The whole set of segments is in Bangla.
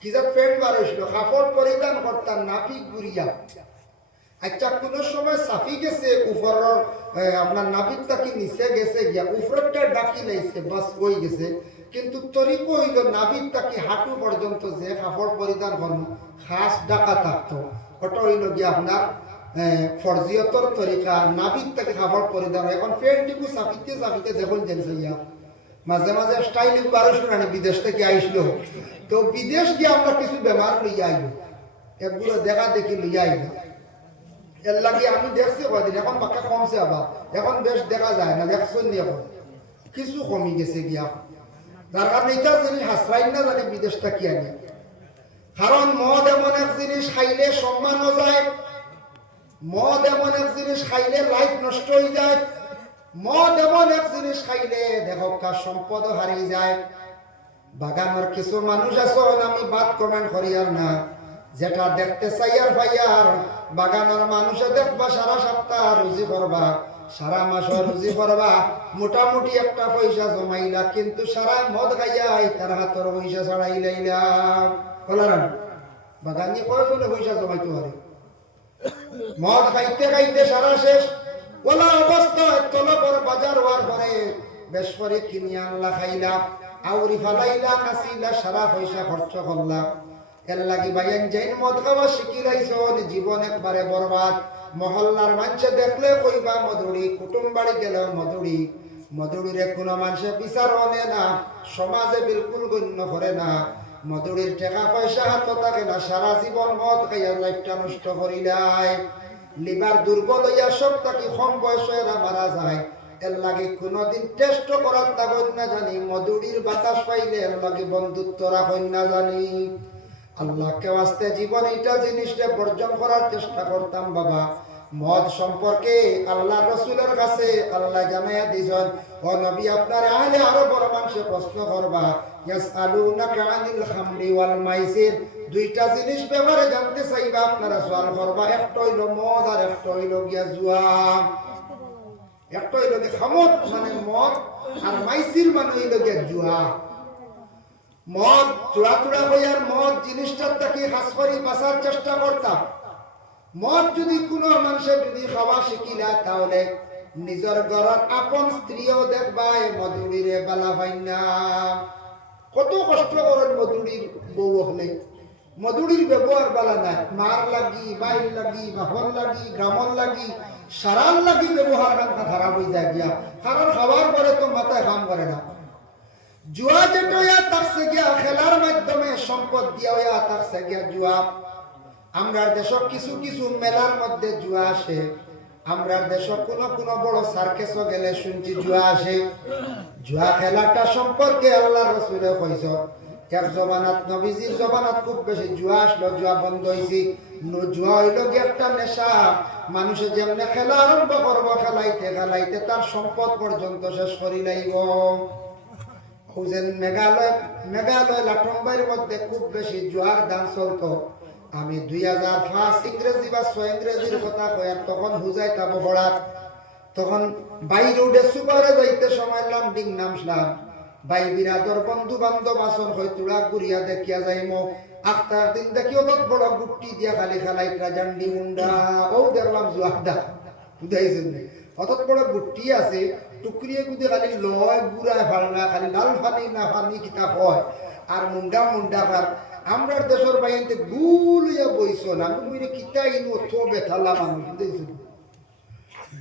কি যা প্যান্ট বার হয়েছিল, কাপড় পরিধান করতাম নাপি গুড়িয়া। আচ্ছা কোনো সময় সাফি গেছে উপরের আপনার নাপিত তাকি নিচে গেছে গিয়া উপরটা ডাকি লাইছে বাস হয়ে গেছে, কিন্তু তরিক হইল নাবিদ তাকি হাঁটু পর্যন্ত যে কাপড় পরিধান করুন খাস ডাকা থাকতো, ওটা হইল গিয়া আপনার ফরজিয়তর তরিকা নাবিদ তাকে কাপড় পরিধান। এখন প্যান্টটিকু সাফিতে সাফিতে দেখুন জেনছে ইয়া মাঝে মাঝে স্টাইল বারোশো রানি বিদেশ থেকে আইসলো, তো বিদেশ গিয়ে আমরা কিছু ব্যবহার লইয়া আইব, এগুলো দেখা দেখি লইয়া আইব। এর লাগে আমি দেখছি কদিন এখন বাক্কা কমছে, আবার এখন বেশ দেখা যায় না, দেখছেন নি এখন কিছু কমি গেছে গিয়া। যার কারণে এটা জিনিস হাসরাই না জানি বিদেশটা কি আনি, কারণ মদ এমন এক জিনিস খাইলে সম্মানও যায়, মদ এমন এক জিনিস খাইলে লাইফ নষ্ট হয়ে যায়, মদ এমন এক জিনিস খাইলে দেখো কার সম্পদও হারিয়ে যায়। বাগানের কিছু মানুষ আছে, আমি বাদ কমেন্ট করি আর না, যেটা দেখতে চাই আর ভাইয়ার বাগানের মানুষে দেখবা সারা সপ্তাহ রুজি করবা, সারা মাস রুজি করবা, মোটামুটি একটা পয়সা জমাইলা, কিন্তু সারা মদ খাইয়াই তার হাতের পয়সা ছাড়াই লাইলাম। বলার বাগানি কয়জনে পয়সা জমাইতে পারে, মদ খাইতে খাইতে সারা শেষ। ওলা অবস্থায় তলবর বাজার হওয়ার পরে বেশ করে কিনিয়া আনলা খাইলা, আউরি ফালাইলা, নাচিলা, সারা পয়সা খরচ করলা। এর লাগি ভাইয়ান জৈন মদ খাওয়া শিখি রাইছন, জীবন একবারে বরবাদ। মহল্লার মানুষে দেখলে কইবা মধুরি, কুটুম বাড়ি গেল মধুরি, মধুরিরে কোনো মানুষে বিচার আনে না, সমাজে বিলকুল গণ্য করে না। মধুরির টাকা পয়সা হাত থাকে না, সারা জীবন মদ খাইয়া লাইফটা নষ্ট করিলাই। লিভার দুর্বল হইয়া সব তাকে কম বয়সে মারা যায়। এর লাগে কোনদিন টেস্ট করার তাগন না জানি, মধুরির বাতাস পাইলে এর লাগে বন্ধুত্ব রাখেন না জানি। আল্লাহকে ওয়াস্তে জীবন এইটা জিনিসটা বর্জন করার চেষ্টা করতাম বাবা। মদ সম্পর্কে আল্লাহ রসুলের কাছে আল্লাহ জানাইয়া দিয়েছেন, ও নবী আপনার আহলে আরো বড় মানুষে প্রশ্ন করবা, ইয়াসআলুনাকা আনিল খামরি ওয়াল মাইসির, দুইটা জিনিস ব্যাপারে জানতে চাইবা, আপনারা সওয়াল করবা, একটা হইল মদ আর একটা হইল গিয়া জুয়া। একটা হইল গিয়া খামত মানে মদ, আর মাইসির মানে হইল গিয়া জুয়া। মদ চূড়া চূড়া হইয়ার মদ জিনিসটার তাকে খাস করে বাঁচার চেষ্টা করতাম। মদ যদি কোনো মানুষের যদি খাওয়া শিখিলা, তাহলে নিজের ঘরের আপন স্ত্রীও দেখবা মধুরিরে বালা ভাইনা। কত কষ্ট করেন মধুরির বউ হলে, মধুরির ব্যবহার বালা নাই, মার লাগি, বাইর লাগি, বাহন লাগি, গ্রামর লাগি, সারার লাগি ব্যবহার খারাপ হয়ে যায় গিয়া, কারণ খাওয়ার পরে তো মাথায় কাম করে না। জুয়া যেটা হইয়া থাকছে গিয়া খেলার মাধ্যমে সম্পদ দিয়া হইয়া থাকছে গিয়া জুয়া। আমরা দেশ কিছু কিছু মেলার মধ্যে জুয়া আসে, আমরা দেশ কোন বড় সার্কেসও গেলে শুনছি জুয়া আসে। জুয়া খেলাটা সম্পর্কে আল্লাহ রসুলে কইছ, এক জমানাত নবীজির জমানাত খুব বেশি জুয়া আসলো, জুয়া বন্ধ হয়েছে। জুয়া হইল গিয়ে একটা নেশা, মানুষে যেমনে খেলা আরম্ভ করবো, খেলাইতে খেলাইতে তার সম্পদ পর্যন্ত শেষ করি লাইব। মেঘালয় লাটম্বাইয়ের মধ্যে খুব বেশি জুয়ার দান চলতো। আমি 2005 ইংরেজি বা 6 ইংরেজির কথা কই, তখন হুজাই তাবো পড়াত, তখন বাই রোডে সুপারে যাইতে সময় লামডিং নামছিলাম। বাই বিরাদর বন্ধু বান্ধব আসন হয়তুরা ঘুরিয়া দেখিয়া যাইমো, আখতার দিন দেখিও তত বড় গুটি দিয়া খালি খালাই জান্ডি মুন্ডা, ও দেখলাম জুয়াদা বুঝাইছেন। অত বড় গুটি আছে, টুকরিয়ে গুদে খালি লয় গুড়ায় ফালনা, খালি লাল ফানি না ফানি কিতাব হয়, আর মুন্ডা মুন্ডা ফার। আমরা দেশের বাইতে গুলিয়া বইছন, আমি বুঝি কিতা ইন অর্থ বেথালা মানুষ বুঝেছেন।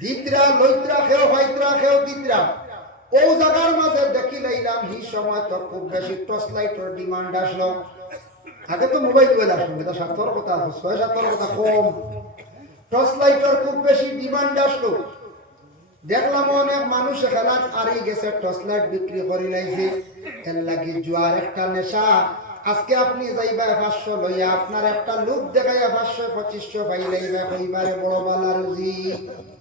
দিতরা লইত্রা খেও, ভাইত্রা খেও, দিতরা ও জায়গার মাঝে দেখি লাইলাম। হি সময় তো খুব বেশি টর্চ লাইটের ডিমান্ড আসলো। আগে তো মোবাইল আসলো, এটা 7 কথা 6-7 কথা কম, টর্চ লাইটের খুব বেশি ডিমান্ড আসলো। দেখলাম অনেক মানুষ খেলা আরই গেছে, টর্চ লাইট বিক্রি করে লাইছে। এর লাগি জুয়ার একটা নেশা। আজকে আপনি যাইবা 500 লইয়া, আপনার একটা লোক দেখাইয়া 500-2500 পাই লাইবা, কইবারে বড় বালা রুজি।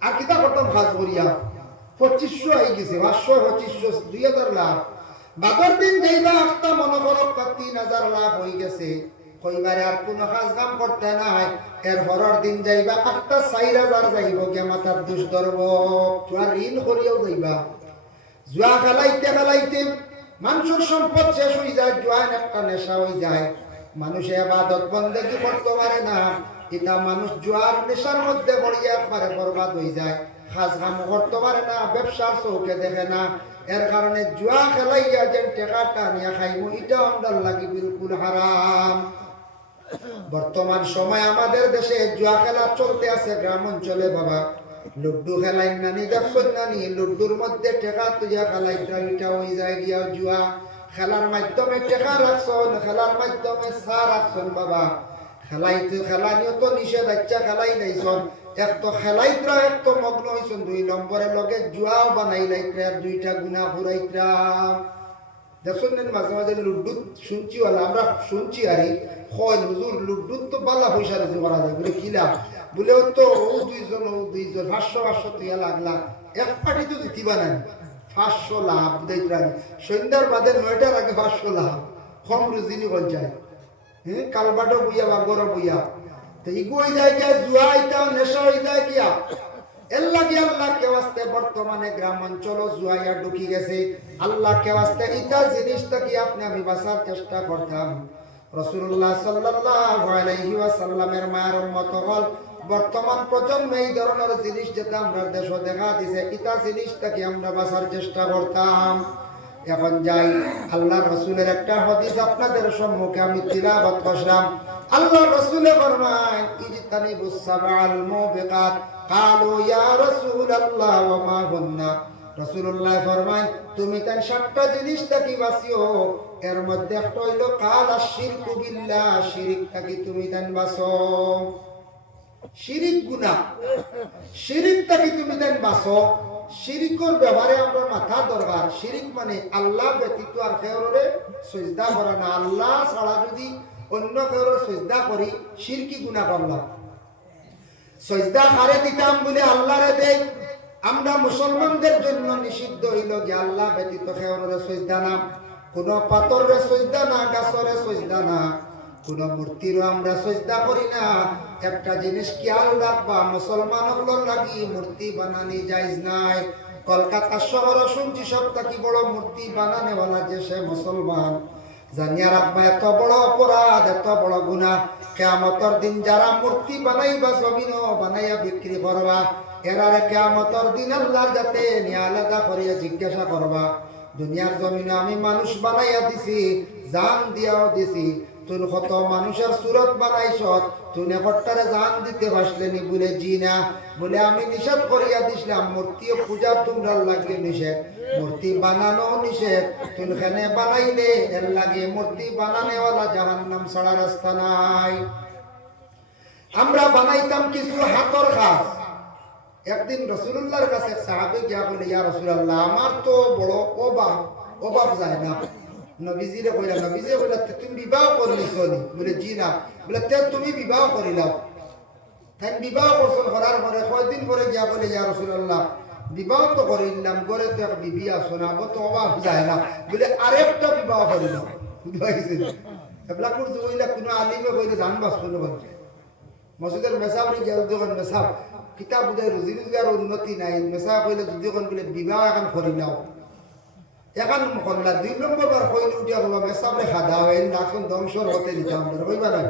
আর কিতা করতাম কাজ করিয়া 2500 হয়ে গেছে, 500-2500 2000 লাভ। বাগর দিন যাইবা একটা মনে করো 3000 লাভ হয়ে গেছে, কইবারে আর কোনো কাজ কাম করতে নাই। এর পরের দিন যাইবা একটা 4000 যাইব গিয়া মাথার দুষ ধরব, তোমার ঋণ করিয়াও যাইবা। জুয়া খেলাইতে খেলাইতে মানুষের সম্পদ শেষ হয়ে যায়, জুয়ান একটা নেশা হয়ে যায়। মানুষে ইবাদত বন্দেগী করতে পারে না, এটা মানুষ জুয়ার নেশার মধ্যে পড়িয়া একবারে বরবাদ হয়ে যায়। কাজ কাম করতে পারে না, ব্যবসার চৌকে দেখে না, এর কারণে জুয়া খেলাইয়া যে টেকাটা নিয়ে খাইমু এটা আমরার লাগি বিলকুল হারাম। বর্তমান সময় আমাদের দেশে জুয়া খেলা চলতে আছে গ্রাম অঞ্চলে বাবা। লুড্ডু খেলাই নানি দেখুন নানি, লুড্ডুর মধ্যে টেকা তুইয়া খেলাইটা এটা হয়ে যায় গিয়া জুয়া। খেলার মাধ্যমে টেকা রাখছন, খেলার মাধ্যমে সা রাখছন বাবা। খেলানিও তো নিষেধ, আচ্ছা খেলাই নাইছন, এক তো খেলাইত্রা এক তো মগ্ন হইছন, 2 নম্বরের লগে জুয়াও বানাইলাইত্রা, 2টা গুণা ফুরাইত্রা। দেখুন মাঝে মাঝে লুড্ডু শুনছি, আমরা শুনছি আরে হয় হুজুর লুড্ডু তো বালা পয়সা রুজু করা যায় বলে কিলা বলে তো ও 2জন 500 টিয়া লাগলা, এক পার্টি তো জিতিবা নাই, 500 লাভ দেইত্রানি। সন্ধ্যার বাদে 9টার আগে 500 লাভ, কম রুজিনি বল যায়। হ্যাঁ, কালবাটো বইয়া বা গরম বইয়া তো ইগো হয়ে যায় গিয়া, জুয়া ইটাও নেশা হয়ে যায় গিয়া। আল্লাহ কে ওয়াস্তে বর্তমানে গ্রাম অঞ্চল জুয়াইয়া ঢুকি গেছে। আল্লাহ কে ওয়াস্তে ইটা জিনিসটা কি আপনি আমি বাঁচার চেষ্টা করতাম। রাসূলুল্লাহ সাল্লাল্লাহু আলাইহি ওয়াসাল্লামের মায়ের উম্মত হল বর্তমান প্রজন্মে এই ধরনের জিনিস যেটা আমরা দেশে দেখা দিছে, ইটা জিনিসটা কি আমরা বাঁচার চেষ্টা করতাম। এখন যাই আল্লাহ রসুলের একটা হাদিস আপনাদের সম্মুখে আমি তিলাওয়াত করলাম। আল্লাহ রসুল ফরমান ইজতানিবুস সাবআল মুবিকাত, ক্বালু ইয়া রাসূলুল্লাহ ওয়া মা হুন্না। রাসূলুল্লাহ ফরমান তুমি তার 7টা জিনিস থেকে বাঁচিও, এর মধ্যে একটা হইল কালা শিরকু বিল্লাহ, শিরকটা কি তুমি তান বাঁচো। শিরিক গুনাহ, শিরিকটা কি তুমি তান বাঁচো। শিরিকর ব্যাপারে আমরা মাথা দরকার। শিরিক মানে আল্লাহ ব্যতীত আর কাউরে সিজদা করা না। আল্লাহ ছাড়া যদি অন্য কাউরে সিজদা করি শিরকি গুনাহ করলাম। সিজদা কারে দিতাম বলে আল্লাহরে দেই। আমরা মুসলমানদের জন্য নিষিদ্ধ হইল যে আল্লাহ ব্যতীত কাউরে সিজদা না, কোন পাথরের সিজদা না, গাছের সিজদা না, কোন মূর্তিরও আমরা সিজদা করি না। একটা জিনিস খেয়াল রাখবা, মুসলমানগুলোর লাগি মূর্তি বানানি জায়েজ নাই। কলকাতা শহর শুনছি সব থেকে বড় মূর্তি বানানেওয়ালা যে সে মুসলমান। জানিয়া রাখবা এত বড় অপরাধ, এত বড় গুনাহ। কিয়ামতের দিন যারা মূর্তি বানাইবা জমিনও বানাইয়া বিক্রি করবা, এরারে কিয়ামতের দিন আল্লাহর যাতে নিয়ে আলাদা করিয়া জিজ্ঞাসা করবা, দুনিয়ার জমিনে আমি মানুষ বানাইয়া দিছি, জান দিয়াও দিছি, তুই কত মানুষের সুরত বানাইছ, তুই নেকটারে জান দিতে পারলেনি বলে জি না, বলে আমি নিষেধ করিয়া দিছিলাম। মূর্তিও পূজা তোমরা লাগে নিষেধ, মূর্তি বানানো নিষেধ, তুই খানে বানাইলে এর লাগে মূর্তি বানানেওয়ালা জাহান্নাম ছাড়া রাস্তা নাই। আমরা বানাইতাম কিছু হাতর কাজ। একদিন রাসূলুল্লাহর কাছে সাহাবী গিয়া বলে ইয়া রাসূলুল্লাহ আমার তো বড় অভাব যায় না। নবীজিরে কইলা, নবীজি বলে তুমি বিবাহ করলিছ নি? বলে জি না। বলে তে তুমি বিবাহ করিলাও। তাই বিবাহ করছেন, করার পরে কয়দিন পরে গিয়া বলে ইয়া রাসূলুল্লাহ বিবাহ তো করিলাম, ঘরে তো এক বিবি আসো না, তো অভাব যায় না, বলে আরেকটা বিবাহ করিলাম। বুঝাইছে এবলা করতে হইলা কোনো আলিমে কইলে জান বাস কোনো বলছে মসজিদের মেসাবরি গিয়া যখন মেসাব কিতাব বুঝাই রুজি রোজগার উন্নতি নাই, মেসা কইলে যদি কোন বলে বিবাহ এখন করিলাও, এখন করলা 2 নম্বর বার কইলে উঠিয়া বলবা মেসাবরে খাদা হয় নাখন ধ্বংসর হতে দিতাম কইবা না।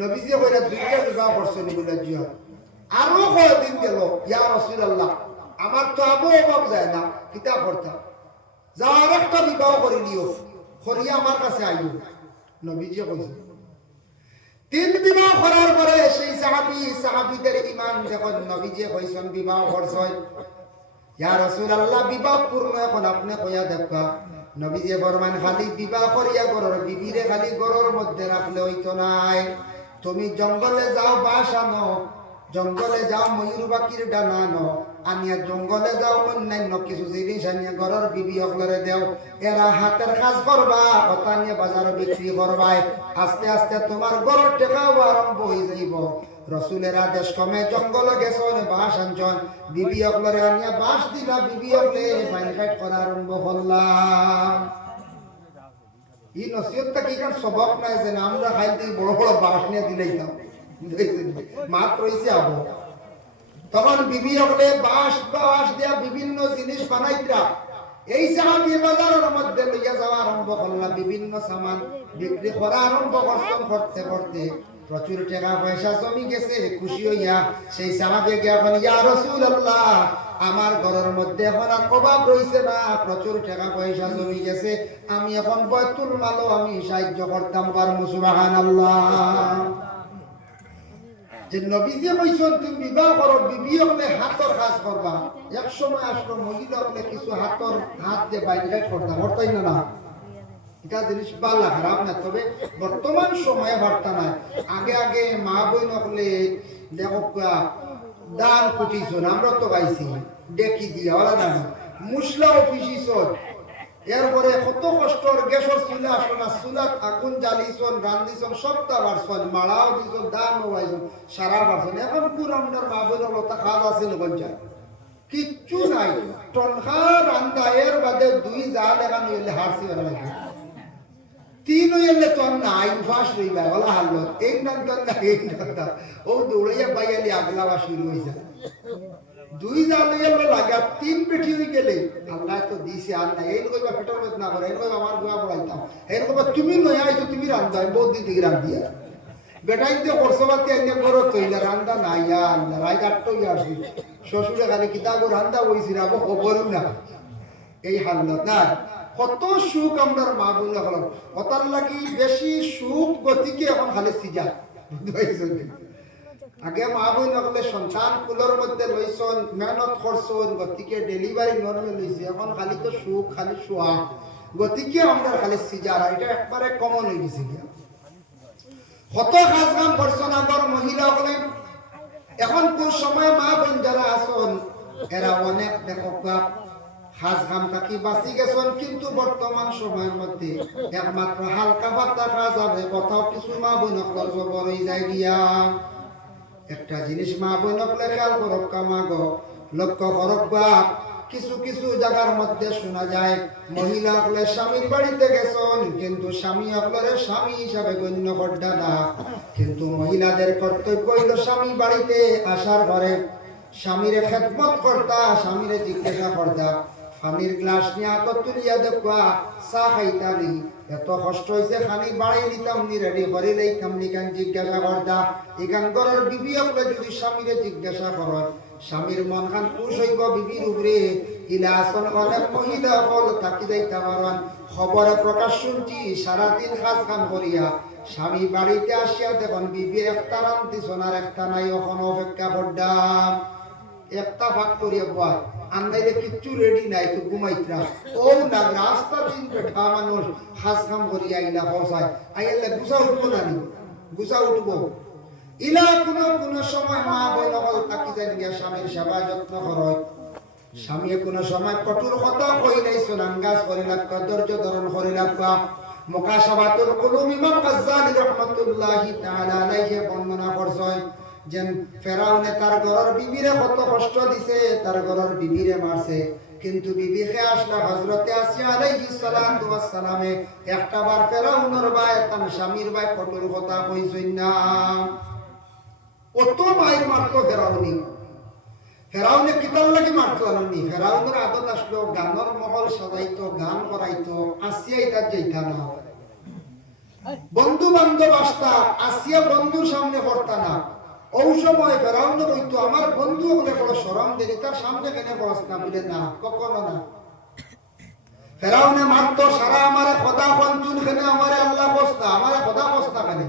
নবীজি কইলা 2টা বিবাহ করছেন বলে জিয়া। আরো কয়দিন গেল, ইয়া রাসূলুল্লাহ আমার তো আবু অভাব যায় না, কিতা করতা, যা আরেকটা বিবাহ করে দিও, করিয়া আমার কাছে আইও। নবীজি কইছে 3 বিবাহ করার পরে সেই সাহাবীদের ঈমান যখন নবীজি কইছেন বিবাহ করছেন, ইয়া রাসূলুল্লাহ বিবাহ পূর্ণ এখন আপনি কইয়া দেখা। নবীজি ফরমান খালি বিবাহ করিয়া ঘরের বিবিরে খালি ঘরের মধ্যে রাখলে হইতো নাই, তুমি জঙ্গলে যাও বাস আনো, জঙ্গলে যাও ময়ূর পাখির ডানা আনো, আনিয়া জঙ্গলে যাও অন্যান্য কিছু জিনিস আনিয়া ঘরের বিবি সকলরে দেও, এরা হাতের কাজ করবা, কথা নিয়ে বাজারে বিক্রি করবাই, আস্তে আস্তে তোমার ঘরের টেকাও আরম্ভ হয়ে যাইব। রসুলের আদেশ কমে জঙ্গলে গেছন বাস আনছন, বিবি সকলরে আনিয়া বাস দিলা, বিবি সকলে মাইনকাট করা আরম্ভ করলাম। এই নসিহতটা কি কারণ সবক নাই যে আমরা খাইতে বড় বড় বাস নিয়ে দিলাইতাম, মাত্র হইছে আবো। তখন বিবি হলে বাঁশ দেয়া বিভিন্ন জিনিস বানাইতরা, এই সাহাবী বাজারের মধ্যে লইয়া যাওয়া আরম্ভ করলা, বিভিন্ন সামান বিক্রি করা আরম্ভ করতে করতে প্রচুর টাকা পয়সা জমি গেছে। খুশি হইয়া সেই সাহাবী গিয়া বলে, ইয়া রাসূলুল্লাহ, আমার ঘরের মধ্যে এখন আর অভাব রইছে না, প্রচুর টাকা পয়সা জমি গেছে, আমি এখন বাইতুল মালও আমি সাহায্য করতাম পারবো। সুবহানাল্লাহ। যে নবীজি কইছেন তুমি বিবাহ করো, বিবি হলে হাতর কাজ করবা। এক সময় আসলো মহিলা হলে কিছু হাত দিয়ে বাইরে করতাম, করতাই না। এটা জিনিস ভালো খারাপ না, তবে বর্তমান সময়ে বার্তা নাই। আগে আগে মা বই নকলে দেখো দান কুটিছ, আমরা তো গাইছি ডেকি দিয়া ওরা না মুসলাও পিছিস। এরপরে কত কষ্টর গ্যাসর চুলা আসলো না, চুলাত আগুন জ্বালিছন, রান্ধিছন, সবটা বাড়ছন, মাড়াও দিছন, দান হওয়াইছন, সারা বাড়ছন। এখন পুরামটার মা বই নকলতা খাদ আছিল পঞ্চায়েত কিচ্ছু নাই, টনখা রান্দা এর বাদে দুই জাল এখান হইলে হারছি বেড়া লাগে, তিন হইলে তো নাই উপাস রইবা বলা হালত এই নান্তা ও দৌড়াইয়া বাইয়ালি আগলাবা শুরু হয়েছে। দুই জাল হইলে লাগা তিন পেটি হয়ে গেলে আল্লাহ তো দিছে আর নাই। এই কইবা পেটের মধ্যে না করে, এই কইবা আমার গোয়া পড়াইতাম, এই কইবা তুমি নয় আইছো তুমি রান্ধা, বহুত দিন থেকে রান্ধিয়া বেটাই দিয়ে করছবাতি আইনে করো তৈলা রান্দা নাই। আল্লাহ রায় কাটতো আসি শ্বশুরে খালি কিতাব রান্দা বইছি রাবো খবরও না। এই হালত না কত সুখ আমরা মা বোন হলাম, কতার লাগি বেশি সুখ গতিকে এখন খালি সিজা। আগে মা বোন হলে সন্তান কুলের মধ্যে লইছন, মেহনত করছন, গতিকে ডেলিভারি নর্মে লইছে, এখন খালি তো সুখ খালি শোয়া গতিকে আমরা খালি সিজার। এটা একবারে কমন হয়ে গেছে। কত কাজ কাম করছেন আমার মহিলা হলে। এখন কোন সময় মা বোন যারা আসন এরা অনেক দেখা হাজ কাম থাকি বাঁচি গেছেন, কিন্তু বর্তমান সময়ের মধ্যে একমাত্র হালকা পাতা কাজ হবে, কোথাও কিছু মা বোন জবর হয়ে যায় গিয়া। একটা জিনিস মা বোন খেয়াল করক কামাগ লক্ষ্য করক বা কিছু কিছু জায়গার মধ্যে শোনা যায় মহিলা হলে স্বামীর বাড়িতে গেছেন, কিন্তু স্বামী আপনারে স্বামী হিসাবে গণ্য করডা না। কিন্তু মহিলাদের কর্তব্য হইল স্বামী বাড়িতে আসার পরে স্বামীরে খেদমত করতা, স্বামীরে জিজ্ঞাসা করতা, পানির গ্লাস নিয়ে আত তুলিয়া দেখবা চা খাইতানি, এত কষ্ট হয়েছে খানি বাড়াই দিতাম নি, রেডি করে লইতাম নি, কেন জিজ্ঞাসা করতা। এখান করার বিবি আপনি যদি স্বামীরে জিজ্ঞাসা করেন, স্বামীর মন খান খুশ হইব বিবির উপরে। ইলা আসন অনেক মহিলা বল থাকি যাইতে পারেন, খবরে প্রকাশ শুনছি সারাদিন কাজ কাম করিয়া স্বামী বাড়িতে আসিয়া দেখুন বিবি একটা রান্তি সোনার একটা নাই, ওখানে অপেক্ষা করতাম একটা ভাগ করিয়া বয় আন্দাইলে কিচ্ছু রেডি নাই তো ঘুমাইতরা। ও না রাস্তা দিন বেঠা মানুষ হাজ কাম করিয়া ইলা পৌঁছায়, আইলে গুছা উঠবো না নি, গুছা উঠবো। ইলা কোন সময় মা বোন হল থাকি যায় গিয়া স্বামীর সেবা যত্ন করয়। স্বামী কোন সময় কঠোর কথা কই নাই, সোনাঙ্গাজ করে লাগবা, ধৈর্য ধারণ করে লাগবা। মুকাশাবাতুল কুলুব ইমাম গাজ্জালী রাহমাতুল্লাহি তাআলা আলাইহি বর্ণনা করছেন যেন ফেরাউনে তার ঘরের বিবিরে কত কষ্ট দিছে, তার ঘরের বিবিরে মারছে, কিন্তু বিবি কে আসলা হযরতে আসিয়া আলাইহিস সালাতু ওয়াস সালামে একটা বার ফেরাউনের ভাই তার স্বামীর ভাই কঠোর কথা কইছেন না। অত মায়ের মারতো ফেরাউনি, ফেরাউনে কিতাল লাগি মারতো আননি। ফেরাউনের আদত আসলো গানের মহল সাজাইতো, গান করাইতো, আসিয়াই তার যেইতা না, বন্ধু বান্ধব আসতা আসিয়া বন্ধুর সামনে করতা না। ওই সময় ফেরাউনে কইতো আমার বন্ধু হলে বড় শরম দেরি, তার সামনে কেন বলস না, বলে না কখনো না। ফেরাউনে মারতো সারা আমারে খোদা পঞ্চুন খেনে আমারে আল্লাহ বসতা, আমারে খোদা বসতা কেন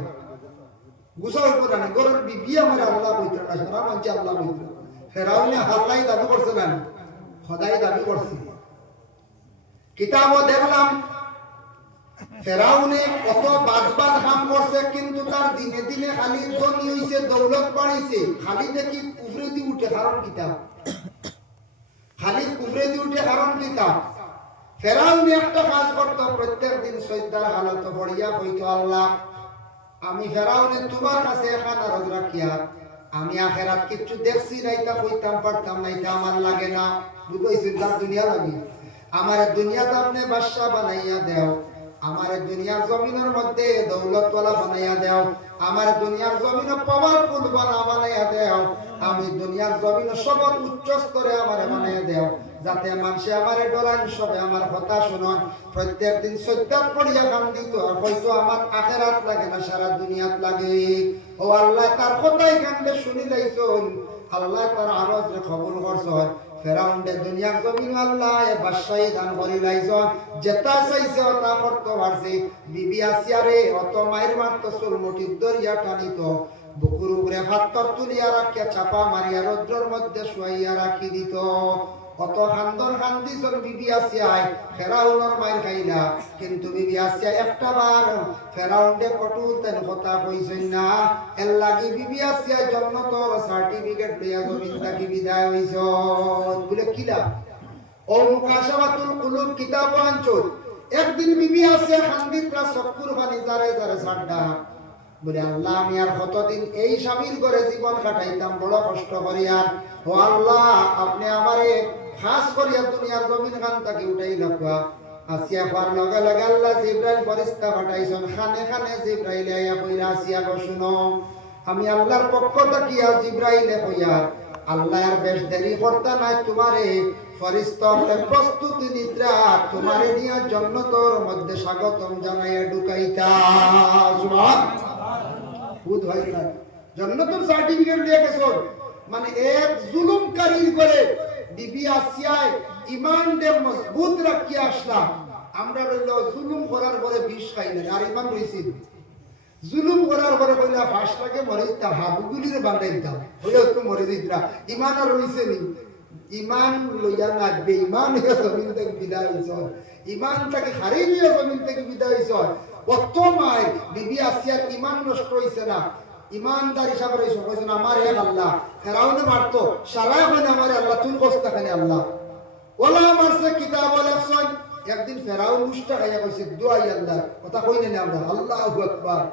গুছা উঠবো না, গরের বিবি আমারে আল্লাহ বইতো না, সারা মঞ্চে আল্লাহ বইতো। ফেরাউনে আল্লাহ দাবি করছে না, খোদাই দাবি করছে। কিতাবও দেখলাম ফেরাউনে কত বাদ কাম করছে, কিন্তু তার দিনে দিনে খালি ধনী হইছে, দৌলত বাড়িছে, খালি দেখি কুফরে দি উঠে। কারণ কিতাব খালি কুফরে দি উঠে, কারণ কিতাব। ফেরাউনে একটা কাজ করতো, প্রত্যেক দিন সৈদার হালত পড়িয়া কইতো আল্লাহ আমি ফেরাউনে তোমার কাছে এখন আরজ রাখিয়া আমি আখেরাত কিচ্ছু দেখছি নাই, তা কইতাম পারতাম নাই, তা আমার লাগে না। বুঝাইছেন তার দুনিয়া লাগে, আমার দুনিয়াতে আপনি বাদশা বানাইয়া দেও, আমার দুনিয়ার জমিনের মধ্যে দৌলতওয়ালা বানাইয়া দেও, আমার দুনিয়ার জমিনে পাওয়ারফুল বানাইয়া দেও, আমি দুনিয়ার জমিনে সবার উচ্চ স্তরে আমার বানাইয়া দেও। যাতে মানুষে আমারে ডরান, সবে আমার কথা শুনন। প্রত্যেক দিন সজ্জাত পড়িয়া কান্দিত, হয়তো আমার আখেরাত লাগে না, সারা দুনিয়াত লাগে। ও আল্লাহ তার কথাই কান্দে শুনি লাইছন, আল্লাহ তার আরজ কবুল করছন। ফেরাউন্ডে দুনিয়ার জমিন আল্লাহ বাদশাহী দান করি লাইছন, যেটা চাইছে ওটা করতে পারছে। বিবি আসিয়ারে অত মায়ের মারত, চুল মুঠির দরিয়া টানিত, বুকুর উপরে পাথর তুলিয়া রাখিয়া চাপা মারিয়া রৌদ্রের মধ্যে শুয়াইয়া রাখি দিত। কত খান্দন খান্দিছন বিবি আসিয়ায়, ফেরাউনের মায়ের খাইলা। কিন্তু বিবি আসিয়া একটা বার ফেরাউন্ডে কটুর তেন কথা কইছেন না। এর লাগি বিবি আসিয়া জন্নতর সার্টিফিকেট লইয়া জমিন থাকি বিদায় হইছন। বলে কিলা ও মুকাশাবাতুল কুলুব কিতাব আনছুন। একদিন বিবি আসিয়া খান্দিতরা চকুর পানি জারে জারে ছাড়ডা, বলে আল্লাহ আমি আর কতদিন এই স্বামীর ঘরে জীবন কাটাইতাম বড় কষ্ট করিয়া। ও আল্লাহ আপনি আমারে খাস করিয়া দুনিয়ার জমিন খান তাকে উঠাই রাখবা। আসিয়া হওয়ার লগে লগে আল্লাহ জিব্রাইল ফেরেশতা পাঠাইছেন, খানে খানে জিব্রাইল আইয়া কইরা আসিয়া গো শুনো, আমি আল্লাহর পক্ষ থাকিয়া জিব্রাইলে কইয়া আল্লাহ আর বেশ দেরি করতে নাই, তোমারে ফেরেশতা প্রস্তুতি নিদ্রা তোমারে নিয়া জান্নাতের মধ্যে স্বাগতম জানাইয়া ঢুকাইতা। সুবহানাল্লাহ। বুধ হয় না জান্নাতের সার্টিফিকেট দিয়ে গেছো, মানে এক জুলুমকারীর করে বিবি আসিয়ায় ঈমান দে মজবুত রাখিয়া আসলাম। আমরা রইল জুলুম করার পরে বিষ খাই না, আর ঈমান রইছিল জুলুম করার পরে কইলা ফাঁসটাকে মরে দিতাম, হাবুগুলির বাঁধাই দিতাম, হইলে একটু মরে দিতরা। ঈমান আর রইছে নি, ঈমান লইয়া না বেঈমান হইয়া জমিন থেকে বিদায় হইছ, ঈমানটাকে হারিয়ে নিয়ে জমিন থেকে বিদায় হইছ। কত মায় বিবি আসিয়ার ঈমান নষ্ট হইছে না, ইমানদার হিসাবে রইছ, কইছেন আমার এক আল্লাহ। ফেরাউনে মারতো, সারা হয় আমার আল্লাহ, তুই কষ্ট খালি আল্লাহ ওলা মারছে কিতাব লেখছেন। একদিন ফেরাউন মুষ্টা খাইয়া কইছে দোয়াই আল্লাহ, কথা কইনে না আমরা, আল্লাহু আকবার।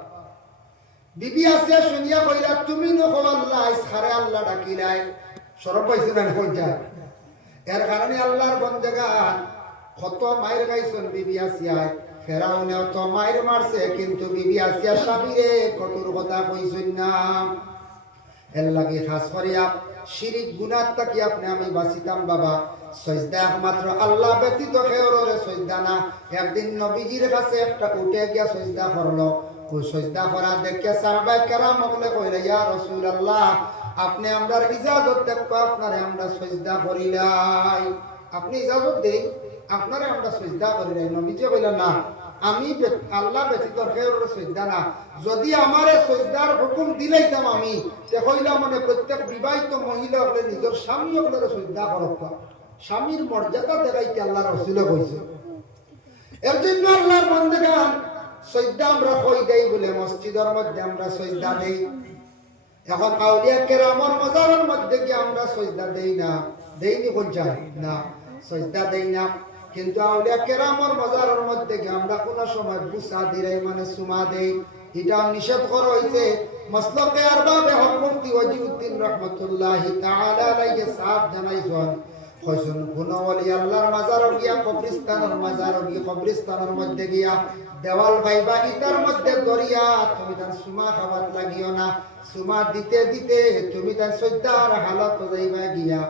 বিবি আসিয়া শুনিয়া কইলা তুমি নকল আল্লাহ সারে আল্লাহ ডাকিলাই, শরম পাইছে না কই যায়। এর কারণে আল্লাহর বন্দেগান কত মায়ের গাইছেন বিবি আসিয়ায়। ফেরাউনেও তো মায়ের মারছে, কিন্তু বিবি আসিয়া স্বামীরে কঠোর কথা কইছেন না। এর লাগি খাস করিয়া শিরিক গুনাহ থাকি আপনি আমি বাঁচিতাম বাবা। সজদা একমাত্র আল্লাহ ব্যতীত কেউরে সজদা না। একদিন নবীজির কাছে একটা উঠে গিয়া সজদা করলো, ওই সজদা করা দেখে সাহাবায়ে কেরাম বলে কইরা ইয়া রাসূলুল্লাহ আপনি আমরার ইজাজত দেখো, আপনারে আমরা সজদা করিলাই, আপনি ইজাজত দেই, আপনারে আমরা সজদা করিলাই। নবীজি কইলা না, আমি আল্লাহ ব্যতীত কেউরে সজদা না। যদি আমারে সজদার হুকুম দিলাইতাম আমি, তে কইলা মানে প্রত্যেক বিবাহিত মহিলা হলে নিজের স্বামী হলে সজদা করত। স্বামীর মর্যাদা দেখাইতে আল্লাহ রাসূল কইছে। এর জন্য আল্লাহর বান্দাগান সজদা আমরা কই দেই বলে মসজিদের মধ্যে আমরা সজদা দেই। এখন আউলিয়া কেরামের মাজারের মধ্যে কি আমরা সজদা দেই না? দেইনি কোন যায় না, সজদা দেই না। কিন্তু আউলিয়া কেরামের মাজারের মধ্যে কি আমরা কোন সময় বুসা দিই, মানে সুমা দেই, এটা নিষেধ করা হইছে। মাসলাকে আরবাবে হক মুফতি ওয়াজিউদ্দিন রাহমাতুল্লাহি তাআলা আলাইহি সাহাব জানাইছেন, কইছেন কোন ওলি আল্লাহর মাজারে গিয়া, কবরস্থানের মাজারে গিয়া, কবরস্থানের মধ্যে গিয়া দেওয়াল ভাইবা ইটার মধ্যে দরিয়া তুমি তার সুমা খাবার লাগিও না। সুমা দিতে দিতে তুমি তার সজ্জার হালত যাইবা গিয়া।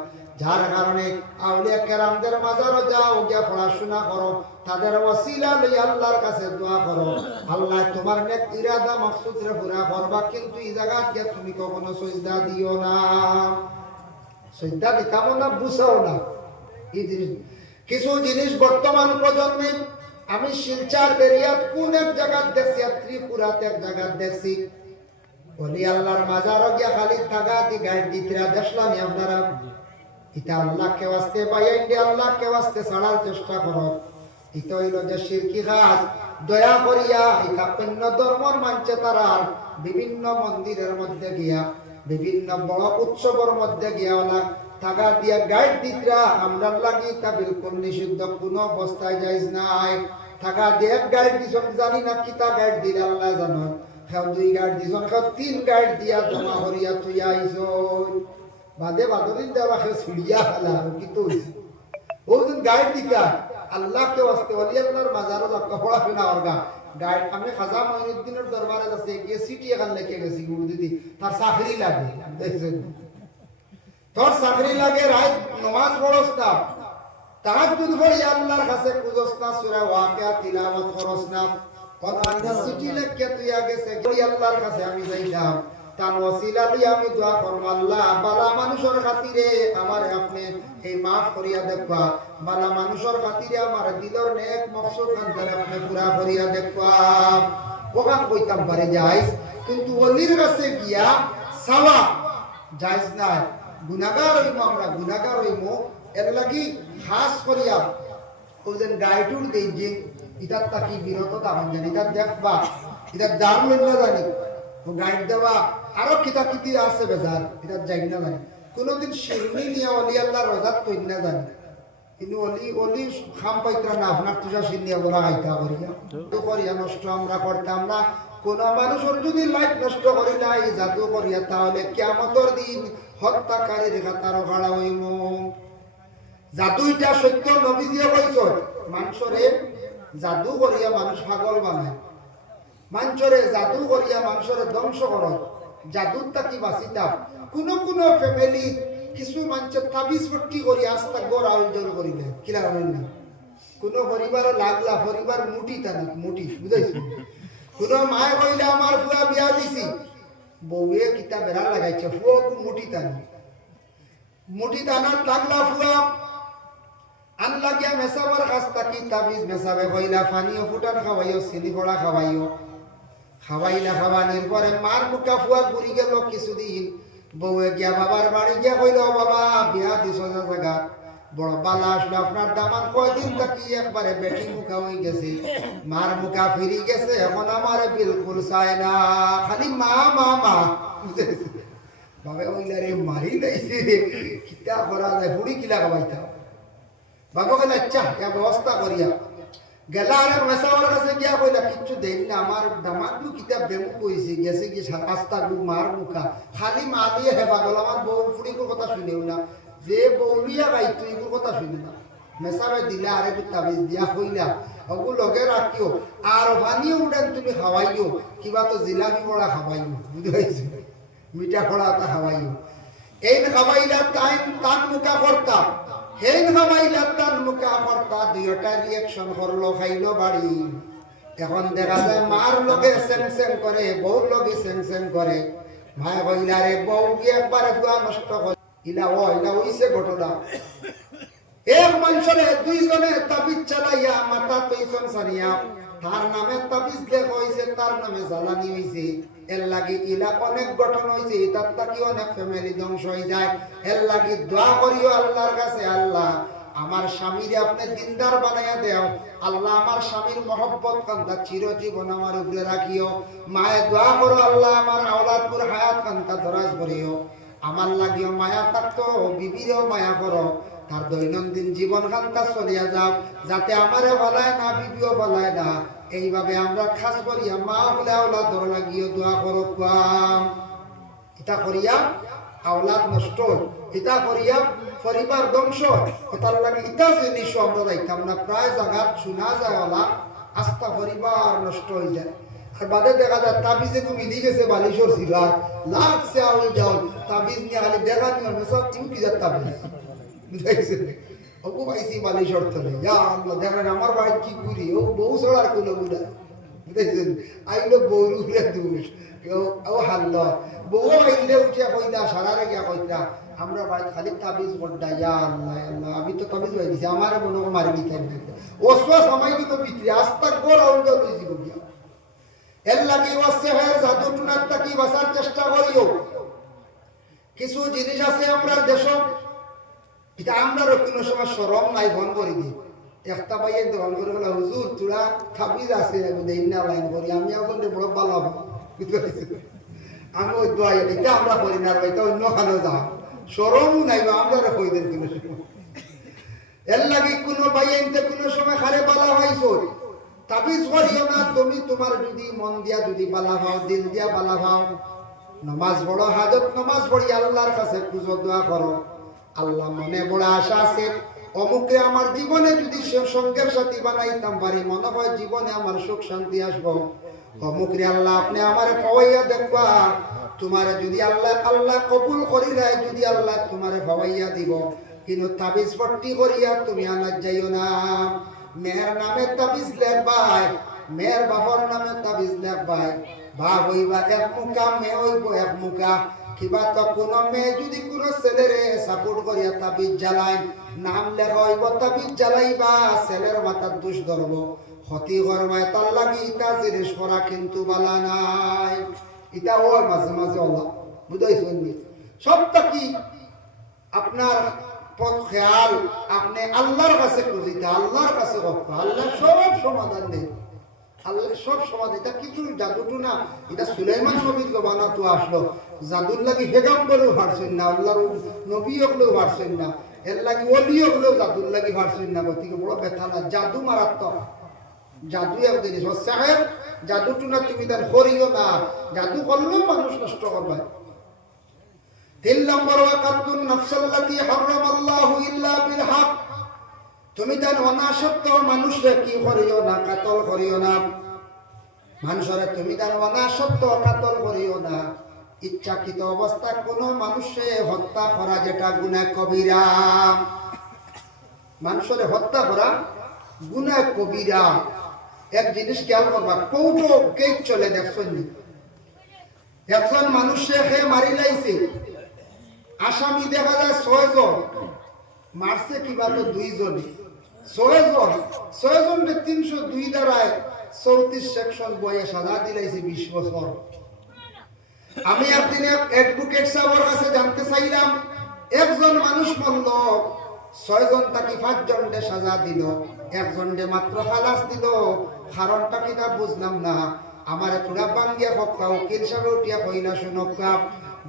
যার কারণে আউলিয়া কেরামদের মাজারে যাও, গিয়া পড়াশোনা করো, তাদের ওসিলা লই আল্লাহর কাছে দোয়া করো, আল্লাহ তোমার নেক ইরাদা মাকসুদরে পুরা করবা। কিন্তু এই জায়গা গিয়া তুমি কখনো সজদা দিও না, সজদা দিতামও না, বুঝাও না। এই জিনিস, কিছু জিনিস বর্তমান প্রজন্মে আমি শিলচার বেরিয়াত কোন এক জায়গা দেখছি, ত্রিপুরাতে এক জায়গা দেখছি, ওলি আল্লাহর মাজারে গিয়া খালি থাকা দি গাইড দিতরা দেখলাম। আপনারা এটা আল্লাহকে ওয়াস্তে পাইয়াই দিয়ে আল্লাহকে ওয়াস্তে ছাড়ার চেষ্টা করো। এটা হইল যে শিরকি কাজ। দয়া করিয়া এটা অন্য ধর্মর মানছে তারা বিভিন্ন মন্দিরের মধ্যে গিয়া, বিভিন্ন বড় উৎসবের মধ্যে গিয়া ওলা টাকা দিয়া গাইড দিতরা, আমরা লাগি তা বিলকুল নিষিদ্ধ, কোনো অবস্থায় যাইজ নাই। টাকা দিয়ে গাইড দিছন, জানি না কিতা গাইড দিলে আল্লাহ জানো, কেউ 2 গাইড দিছন, কেউ 3 গাইড দিয়া জমা করিয়া তুই আইছন। বাদে বাদদিন দেওয়া কেউ ছুড়িয়া ফেলা কিন্তু ওদিন গাইড দিকা আল্লাহকে ওয়াস্তে ওলি আল্লাহর মাজারে লক্ষ্য পড়াশোনা করবা। গাইড আমি খাজা মঈনুদ্দিনের দরবারে আছে গিয়ে সিটি এখান লিখে গেছি, দিদি তার চাকরি লাগে, দেখছেন তোর চাকরি লাগে, রাত নমাজ পড়স না, তাহাজ্জুদ পড়ি আল্লাহর কাছে খুঁজস না, সূরা ওয়াকিয়া তিলাওয়াত করস না, কোরআনের চিঠি লিখে তুই গেছে ওই আল্লাহর কাছে আমি যাইতাম, তার ওসিলা দিয়ে আমি দোয়া করব, আল্লাহ বালা মানুষের খাতিরে আমার আপনি এই মাফ করিয়া দেখবা, বালা মানুষের খাতিরে আমার দিলের নেক মকসুদ আনতে আপনি পুরা করিয়া দেখবা। ওখান কইতাম পারে যাইস, কিন্তু ওলির কাছে গিয়া সাওয়া যাইস না, গুনাহগার হইমু, আমরা গুনাহগার হইমু। এর লাগি খাস করিয়া ওজন গাইডুর দেই যে ইতার তাকি বিরত তামান জানি, ইতার দেখবা ইতার দাম লইলা জানি, ও গাইড দেওয়া আরো কিতা কিতি আছে বেজার, ইতার যাই না জানি, কোনোদিন শিরনি নিয়ে অলি আল্লাহ রোজাত কই না জানি, কিন্তু অলি খাম পাইত্রা না আপনার তুষা শিরনিয়া বলা গাইতা করিয়া তো করিয়া নষ্ট আমরা করতাম না। কোন মানুষের যদি লাইফ নষ্ট করি নাই জাদু করিয়া, তাহলে কিয়ামতের দিন হত্যাকারীর খাতারও খাড়া হইব। জাদুইটা সত্য, নবীজিয়ে কইছেন মানুষরে জাদু করিয়া মানুষ পাগল বানায়, মানুষরে জাদু করিয়া মানুষরে ধ্বংস করে, জাদুর তাকি বাঁচিতাম। কোন কোন ফ্যামিলি কিছু মানুষের তাবিজ পট্টি করি আস্তা গড় আয়োজন করিলে কিলা করেন না, কোন পরিবারও লাগলা পরিবার মুটি টানি মুটি, বুঝাইছি? কোন মায় কইলে আমার ফুয়া বিয়া দিছি, বউয়ে কিতা বেড়া লাগাইছে, ফুয়া মুটি টানি, মুটি টানার লাগলা ফুয়া আন লাগিয়া মেসাবার কাছ থাকি তাবিজ মেসাবে কইলা, পানিও ফুটান খাওয়াইও, চিনি পড়া খাওয়াইও, খাওয়াইলা খাওয়ানির পরে মার মুখা ফুয়া ঘুরি গেল কিছুদিন, বউয়ে গিয়া বাবার বাড়ি গিয়া কইল, বাবা বিয়া দিছ জায়গা বড় বালা আসলো, আপনার দামান কয়দিন থাকি একবারে বেটি মুখা হয়ে গেছে, মার মুখা ফিরি গেছে, এখন আমার বিলকুল চায় না, খালি মা মা মা। বাবা ওইলা রে মারি লাইছে, কিতা করা যায়, বুড়ি কিলা খাওয়াইতা। বাবা কইলা আচ্ছা ইয়া ব্যবস্থা করিয়া গেলা, আর মেসাওয়ার কাছে গিয়া কইলা কিচ্ছু দেন না, আমার দামাত কিতা বেমুখ কইছে গেছে কি রাস্তা মার মুখা খালি মা দিয়ে হে পাগল, আমার বউ ফুড়ির কথা শুনেও না, যে বউলিয়া গাইতো এগুলোর কথা শুনে না। মেসাবে দিলা আরে তাবিজ দিয়া কইলা ওগু লগে রাখিও, আর পানিও উঠেন তুমি খাওয়াইও, কিবা তো জিলাপি পড়া খাওয়াইও, বুঝতে পারছি, মিঠা পড়া তা খাওয়াইও, এই খাওয়াইলা তান মুখা করতাম, হেন খাওয়াইলা তান মুখা করতা, দুইটা রিয়েকশন করলো, খাইলো বাড়ি। এখন দেখা যায় মার লগে সেং সেং করে, বউর লগে সেং সেং করে, ভাই কইলা রে বউ গিয়ে একবারে দুয়া নষ্ট করে, ইলা হইছে ঘটনা। এক মানুষের দুইজনে তাবিজ চালাইয়া মাথা তৈছন সারিয়া, তার নামে তাবিজ লেখা হইছে, তার নামে জ্বালানি হইছে, এর লাগি ইলা অনেক গঠন হইছে, তার তাকি অনেক ফ্যামিলি ধ্বংস হয়ে যায়। এর লাগি দোয়া করিও আল্লাহর কাছে, আল্লাহ আমার স্বামীরে আপনি দিনদার বানাইয়া দেও, আল্লাহ আমার স্বামীর মহব্বত কান্তা চিরজীবন আমার উপরে রাখিও। মায়ে দোয়া করো, আল্লাহ আমার আওলাদপুর হায়াত কান্তা দরাজ করিও, আমার লাগিও মায়া থাকতো, বিবিরেও মায়া করো, তার দৈনন্দিন জীবন কান্তা চলিয়া যাও, যাতে আমারে বলায় না, বিবিও বলায় না। এইভাবে আমরা খাস করিয়া মা বলে আওলাদ ধর লাগিও দোয়া করো। এটা করিয়া আওলাদ নষ্ট, এটা করিয়া পরিবার ধ্বংস, তার লাগে ইটা জিনিস আমরা যাইতাম না। প্রায় জায়গা শোনা যায় ওলা আস্থা পরিবার নষ্ট হয়ে যায়, আর বাদে দেখা যায় তাবিজে তো মিলি গেছে বালিশর সিলার লাগছে আউল যাও, তাবিজ নিয়ে খালি দেখা নিয়ে সব তুমি কি যা তাবিজ বুঝাইছে, ওকে পাইছি বালিশর তলে, যা আল্লাহ দেখেন আমার বাড়ি কি করি, ও বউ ছড়ার কোনো বুড়া বুঝাইছেন, আইলো বউর উঠে দুষ ও হাল্ল, বউ আইলে উঠিয়া কইলা সারারে গিয়া কইতা আমরা বাড়ি খালি তাবিজ বড্ডা, ইয়া আল্লাহ আল্লাহ আমি তো তাবিজ বাই দিছি, আমার মনে মারি দিতে ওসওয়াস আমাই কিন্তু ভিতরে আস্তা গোর আউল যাও লইছি গিয়া। এর লাগি ওয়াসেহের জাদু টুনার তাকি বাঁচার চেষ্টা করিও। কিছু জিনিস আছে আমরা দেশ, এটা আমরা কোনো সময় শরম নাই বন করি দিই, একটা পাইয়ে দোকান করে বলে হুজুর তোরা তাবিজ আছে দেই না লাইন করি, আমি এখন বড় ভালো হবো, বুঝতে পারছি, আমি ওই দোয়াই এটা আমরা করি না, এটা অন্য খানো যাও, শরমও নাই বা আমরা কই দেন কোনো সময়। এর লাগি কোনো বাইতে কোনো সময় খারে বালা হইছো, তাবিজ করিও না তুমি, তোমার যদি মন দিয়া যদি বালা ভাও, দিল দিয়া বালা ভাও, নামাজ পড়ো, হাজত নামাজ পড়ি আল্লাহর কাছে খুঁজো, দোয়া করো, আল্লাহ মনে বড় আশা আছে অমুকে আমার জীবনে যদি সঙ্গের সাথী বানাইতাম পারি, মনে হয় জীবনে আমার সুখ শান্তি আসবো, অমুকরে আল্লাহ আপনি আমার পাওয়াইয়া দেখবা, তোমার যদি আল্লাহ আল্লাহ কবুল করি দেয়, যদি আল্লাহ তোমার পাওয়াইয়া দিব, কিন্তু তাবিজ পট্টি করিয়া তুমি আনার যাইও না। মেয়ের নামে তাবিজ লেখবাই, মেয়ের বাবার নামে তাবিজ লেখবাই, ভাব হইবা এক মুখা, মেয়ে হইব এক মুখা। কিবা তো কোনো মেয়ে যদি কোনো ছেলেরে সাপোর্ট করিয়া তাবিজ জ্বালায়, নাম লেখা হইব তাবিজ জ্বালাইবা, ছেলের মাথার দোষ ধরব, ক্ষতি করবাই। তার লাগি ইটা জিনিস করা কিন্তু বালা নাই। এটা ওই মাঝে মাঝে আল্লাহ বুঝাইছেন। সবটা কি আপনার খেয়াল, আপনি আল্লাহর কাছে খুঁজিতে, আল্লাহর কাছে রক্ষা, আল্লাহ সব সমাধান দেন, আল্লাহ সব সমাধান। এটা কিছু জাদুটু না, এটা সুলাইমান নবীর জমানা তো আসলো। জাদুর লাগি পেগম্বরেও পারছেন না, আল্লাহর নবী হলেও পারছেন না, এর লাগি ওলি হলেও জাদুর লাগি পারছেন না। গতিকে বড় ব্যথা না, জাদু মারাত্মক। জাদু এক জিনিস সাহেব, জাদুটু না তুমি তার করিও না, জাদু করলেও মানুষ নষ্ট করবে। 3 নম্বর ওয়াকাতুন নাফসাল্লাতী হারামাল্লাহু ইল্লা বিল হক, তুমি তার অনাসক্ত মানুষকে কি করিও না, কাতল করিও না। মানুষরে তুমি তার অনাসক্ত কাতল করিও না। ইচ্ছাকৃত অবস্থা কোনো মানুষে হত্যা করা যেটা গুনাহ কবিরা, মানুষরে হত্যা করা গুনাহ কবিরা। এক জিনিস খেয়াল করবা, কৌটো কেক চলে দেখছেন, একজন মানুষে খেয়ে মারি লাইছে, আসামি দেখা যায় 6 জন, মারছে কিবা তো 2 জনে, 6 জন, 6 জনকে 302 দ্বারায় 34 সেকশন বইয়ে সাজা দিলাইছে 20 বছর। আমি একদিন অ্যাডভোকেট সাহেবের কাছে জানতে চাইলাম, একজন মানুষ মরল, 6 জন তাকে 5 জনকে সাজা দিল, একজনকে মাত্র খালাস দিল, কারণটা কিনা বুঝলাম না। আমার পুরা বাঙ্গিয়া হকা উকিল সাহেব উঠিয়া কই না, শুনকা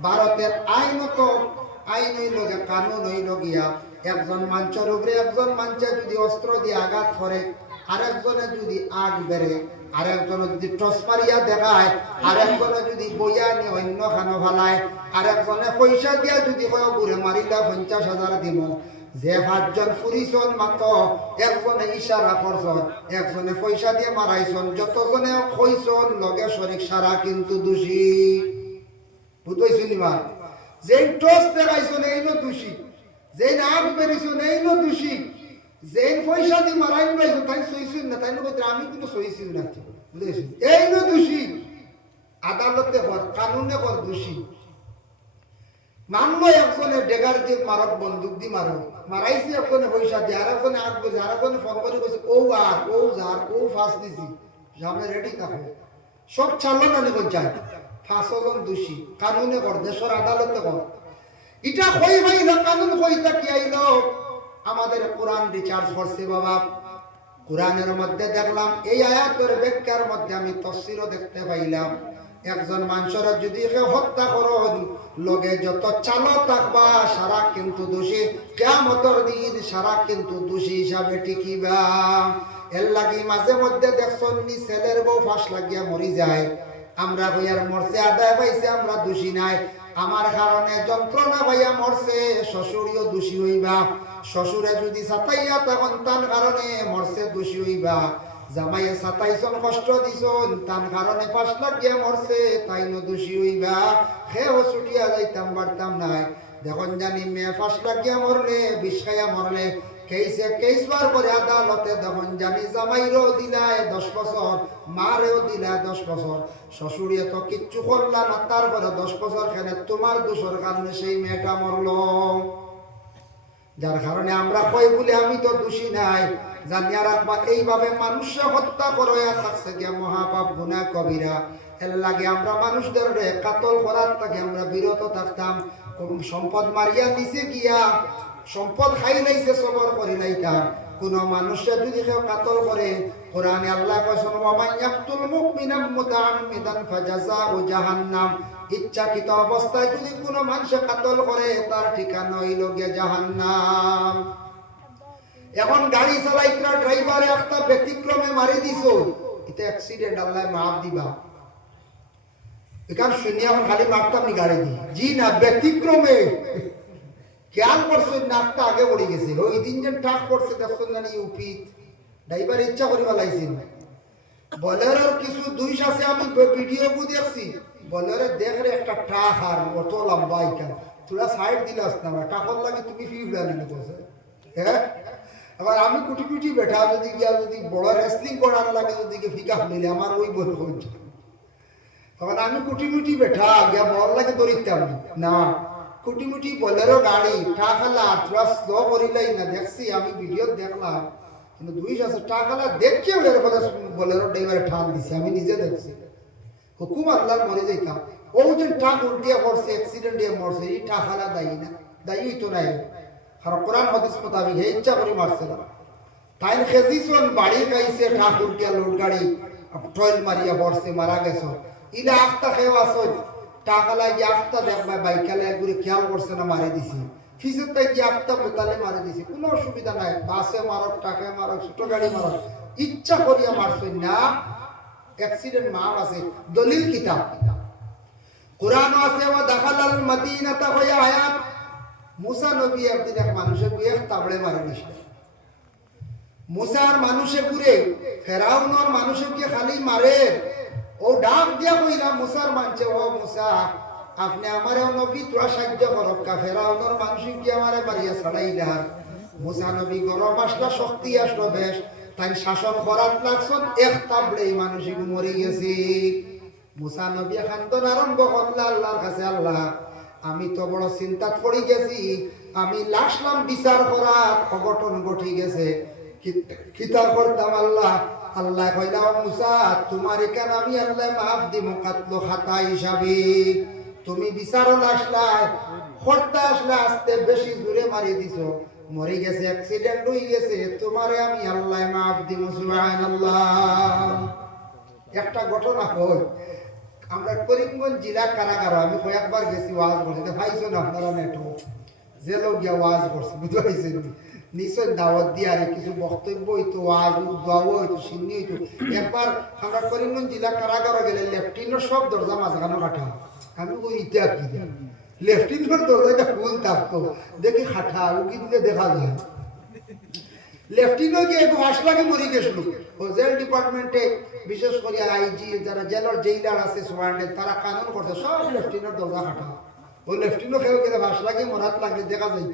ভারতের আইনত আইন হইল গিয়া, কানুন হইল গিয়া, একজন মানুষের উপরে একজন মানুষের যদি অস্ত্র দিয়ে আঘাত করে, আরেকজনে যদি আগ বেড়ে, আরেকজনে যদি টস মারিয়া দেখায়, আরেকজনে যদি বইয়া নিয়ে অন্য খানো ফালায়, আরেকজনে পয়সা দিয়া যদি কয় বুড়ে মারিলা 50,000 দিব, যে 5 জন ফুরিছন মাত্র একজনে ইশারা করছন, একজনে পয়সা দিয়ে মারাইছন, যতজনে কইছন লগে শরিক সারা কিন্তু দোষী। বুঝাইছি না? যে টস দেখাইছন এইনো দোষী, যে আগ বেরিয়েছন এইনো দোষী, যে পয়সা দিয়ে মারাইন পাইছো তাই সইছুন না, তাই না আমি কিন্তু সইছি না, বুঝেছি এইনো দোষী। আদালতে কর, কানুনে কর দোষী। মানলো একজনে ডেগার দিয়ে মারক, বন্দুক দিয়ে মারক, মারাইছি একজনে পয়সা দিয়ে, আর একজনে আগ বেছে, আর একজনে ফোন করে কইছে ও আর ও যার ও ফাঁস দিছি, সামনে রেডি থাকো, সব ছাড়লো না নিকন চাই। 5 জন দোষী, কানুনে কর, দেশের আদালতে কর। এটা কই ভাই না, কানুন কইতা কি আইলো? আমাদের কোরআন রিচার্জ করছে বাবা। কোরআনের মধ্যে দেখলাম এই আয়াতের ব্যাখ্যার মধ্যে আমি তাফসীরও দেখতে পাইলাম, একজন মানুষের যদি হত্যা করুন, লগে যত চালো থাকবা সারা কিন্তু দোষী, কিয়ামতের দিন সারা কিন্তু দোষী হিসাবে টিকিবা। এর লাগি মাঝে মধ্যে দেখছন নি ছেলের বউ ফাঁস লাগিয়া মরি যায়, আমরা হইয়ার মরছে আদায় পাইছে, আমরা দোষী নাই, আমার কারণে যন্ত্রণা পাইয়া মরছে, শ্বশুরিও দোষী হইবা। শ্বশুরে যদি সাতাইয়া তখন তার কারণে মরছে, দোষী হইবা। জামাইয়ে 27 কষ্ট দিছন, তার কারণে 5 লাখ গিয়া মরছে, তাই ন দোষী হইবা। খেয়েও ছুটিয়া যাইতাম পারতাম নাই, দেখুন জানি মেয়ে 5 লাখ গিয়া মরলে, 20 খাইয়া মরলে, কেস বার করে আদালতে দেখুন জানি জামাইরও দিলায় 10 বছর, মারেও দিলায় 10 বছর, শ্বশুরিয়ে তো কিচ্ছু করলা না, তারপরে 10 বছর খেলে তোমার দোষের কারণে সেই মেয়েটা মরলো। যার কারণে আমরা কই বলে আমি তো দোষী নাই, জানিয়া রাখবা এইভাবে মানুষকে হত্যা করে থাকছে গিয়া মহাপাপ গুনাহ কবিরা। এর লাগে আমরা মানুষদের কাতল করার থেকে আমরা বিরত থাকতাম। সম্পদ মারিয়া নিচে গিয়া সম্পদ খাই লাইছে, সবর করি লাইতাম। কোন মানুষে যদি কেউ কাতল করে, কোরআনে আল্লাহ কইছেন ওয়ামান ইয়াকতুল মুমিনাম মুতাআম্মিদান ফাজাযাউ জাহান্নাম, ইচ্ছাকৃত অবস্থায় যদি কোন মানুষ কাতল করে তার ঠিকানা হইল গিয়া জাহান্নাম। এখন গাড়ি চালাইতরা ড্রাইভারে একটা ব্যতিক্রমে মারি দিছো, এটা অ্যাক্সিডেন্ট, আল্লাহ মাফ দিবা। এখান শুনি এখন খালি মারতাম নি গাড়ি দিয়ে, জি না, ব্যতিক্রমে খেয়াল করছে নাকটা আগে পড়ে গেছে। ওই দিন যে ট্রাক করছে দেখছেন না ইউপি, ড্রাইভার ইচ্ছা করে পালাইছেন। বলেরোর কিছু দুইশ আছে, আমি ভিডিও দেখছি, বলেরো দেখরে একটা ট্রাক আর অত লম্বা, তোরা সাইড দিলাস না টাকর লাগে তুমি ফিউলা নিলে বসে হ্যাঁ আবার আমি কুটি কুটি বেঠা যদি গিয়া যদি বড় রেসলিং করার লাগে যদি ফিকা নিলে আমার ওই বল হচ্ছে তখন আমি কুটি মুটি বেঠা গিয়া বল লাগে দরিতাম না কুটি মুটি বলেরও গাড়ি টাকালা তোরা স্লো করিলাই না দেখছি আমি ভিডিও দেখলাম কিন্তু 200 টাকালা দেখছেও এর ফলে বলেরও ড্রাইভারে ঠান দিছে আমি নিজে দেখছি হুকুম আল্লাহর মরে যাইতাম ও যে টাক উল্টিয়া পড়ছে অ্যাক্সিডেন্ট দিয়ে মরছে এই টাকালা দায়ী না দায়ী হইতো না আর কোরআন হাদিস মোতাবেক হে ইচ্ছা করে মারছে না তাই খেজিছন বাড়ি গাইছে টাক উল্টিয়া লোড গাড়ি ট্রয়েল মারিয়া পড়ছে মারা গেছ ইলা আখতা খেয়ে আসো টাকালা গিয়ে আখতা দেখ বাইকালে একবারে খেয়াল করছে না মারি দিছি ফিসের তাই গিয়ে আখতা বোতালে মারি দিছি কোনো অসুবিধা নাই বাসে মারক টাকায় মারক ছোট গাড়ি মারক ইচ্ছা করিয়া মারছে না অ্যাক্সিডেন্ট মাপ আছে দলিল কিতাব কোরআন আছে ওয়া দাখালাল মদিনাতা হয়া হায়াত মুসা নবী একদিন এক মানুষের বিয়ে তাবড়ে মারে দিছে মুসার মানুষে ঘুরে ফেরাউনর মানুষে কি খালি মারে ও ডাক দিয়া কইলা মুসার মানছে ও মুসা আপনি আমারে নবী তোরা সাহায্য করক কা ফেরাউনর মানুষে কি আমারে মারিয়া ছাড়াইলা মুসা নবী গরম আসলা শক্তি আসলো বেশ তাই শাসন করার লাগছন এক তাবড়ে মানুষে মরে গেছে মুসা নবী খান্দন আরম্ভ করলা আল্লাহর কাছে আল্লাহ আমি তো বড় চিন্তাত পড়ে গেছি আমি লাশলাম বিচার করার অঘটন ঘটে গেছে কিতাব করতাম আল্লাহ আল্লাহ কইলা মুসা তোমার এখানে আমি আল্লাহ মাফ দিব কাতলো খাতা হিসাবে তুমি বিচারও লাশলা খরতা আসলে আসতে বেশি জোরে মারি দিছো মরে গেছে অ্যাক্সিডেন্ট হয়ে গেছে তোমারে আমি আল্লাহ মাফ দিব সুবহানাল্লাহ একটা ঘটনা কই আমরা করিমগঞ্জ জেলা কারাগার আমি কয়েকবার গেছি ওয়াজ করতে ভাইছো না আপনারা নেটো জেলও গিয়া ওয়াজ করছে বুঝতে পারছেন নিশ্চয় দাওয়াত দিয়ে আর কিছু বক্তব্য হইতো ওয়াজ দোয়া হইতো সিন্নি হইতো একবার আমরা করিমগঞ্জ জেলা কারাগারে গেলে লেফটিনের সব দরজা মাঝখানে কাটা আমি ওই ইটা কি লেফটিনের দরজাটা ফুল থাকতো দেখি খাটা উকি দিলে দেখা যায় লেফটিনও গিয়ে আসলাকে মরি গেছিল ও জেল ডিপার্টমেন্টে বিশেষ করে আইজি যারা জেলার জেইলার আছে সুপারিনটেন্ডেন্ট তারা কানুন করছে সব লেফটিনের দরজা কাটা ও লেফটিনও খেয়ে গেলে আসলাকে মরাত লাগলে দেখা যাইত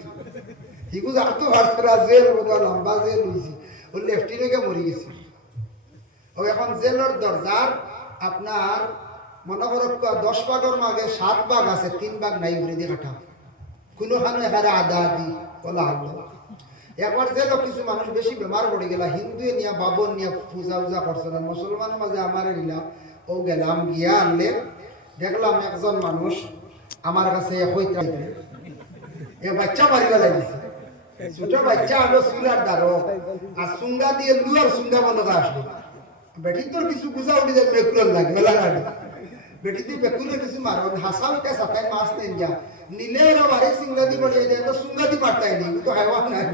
হিগুজ আর তো ভাষা জেল বোধ লম্বা জেল হয়েছে ও লেফটিনকে মরি গেছে ও এখন জেলের দরজার আপনার মনে করো 10 ভাগের মাঝে 7 ভাগ আছে 3 ভাগ নাই ঘুরে দিয়ে কাটা কোনোখানে এখানে আদা আদি বলা হলো একবার যে কিছু মানুষ বেশি বেমার পড়ে গেলা হিন্দুয়ে নিয়ে বাবন নিয়ে পূজা উজা করছে না মুসলমানের মাঝে আমারে নিলাম ও গেলাম গিয়া আনলে দেখলাম একজন মানুষ আমার কাছে বাচ্চা মারিবা লাগিছে ছোট বাচ্চা আলো চুলার দ্বারো আর সুঙ্গা দিয়ে লুয়ার সুঙ্গা বন্ধ আসলো বেটি তোর কিছু বুঝা উঠে যায় বেকুলার লাগে মেলা লাগে বেটি তুই বেকুলের কিছু মারো হাসা উঠে সাতায় মাছ নেন যা নীলে বাড়ি সিংলা দি পড়ে যায় তো সুঙ্গা দি পারতাই নি তো হাইওয়ান নাই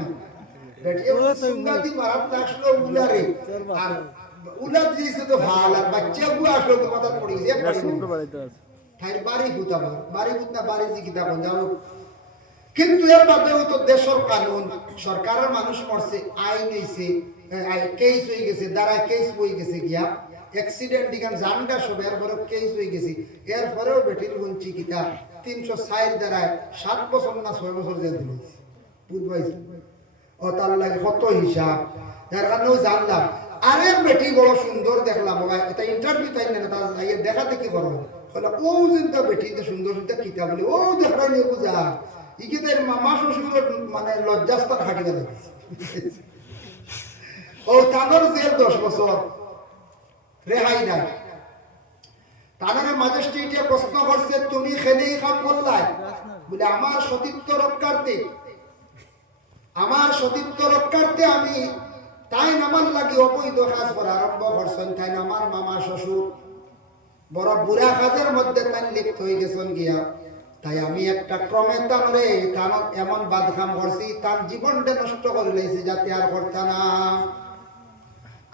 বেটি সুঙ্গা দি মারাত আসলো উলারে আর উলা দিয়েছে তো ভাল আর বাচ্চা গু আসলো তো মাথা পড়ে গেছে ঠাই বাড়ি গুতাম বাড়ি গুতনা বাড়ি জিকিতা কোন যাও কিন্তু এর বাদেও তো দেশের কানুন সরকারের মানুষ মরছে আইন হইছে কেস হয়ে গেছে দ্বারা কেস হয়ে গেছে গিয়া অ্যাক্সিডেন্ট দিগান জানটা সব এরপরে কেস হয়ে গেছে এরপরেও বেটির বঞ্চি কিতা 360 দ্বারায় 7 বছর না 6 বছর জেল দিল বুঝবাইছি ও তার লাগে কত হিসাব যার কারণেও জানলাম আরে বেটি বড় সুন্দর দেখলাম এটা ইন্টারভিউ তাই না তা দেখা দেখি করো বলে ও চিন্তা বেটি সুন্দর চিন্তা কিতা বলে ও দেখা নিয়ে বুঝা ইকিদের মামা শ্বশুর মানে লজ্জাস্থান হাঁটি গেল ও তাদের জেল 10 বছর রেহাই নাই তাদের ম্যাজিস্ট্রেটে প্রশ্ন করছে তুমি খেলেই কাম করলাই বলে আমার সতীত্ব রক্ষার্থে আমি তাই আমার লাগি অবৈধ কাজ করা আরম্ভ করছেন তাই আমার মামা শ্বশুর বড় বুড়া কাজের মধ্যে তাই লিপ্ত হয়ে গেছেন গিয়া তাই আমি একটা ক্রমে তানরে তান এমন বাদখাম করছি তার জীবনটা নষ্ট করে লাইছি যাতে আর করতে না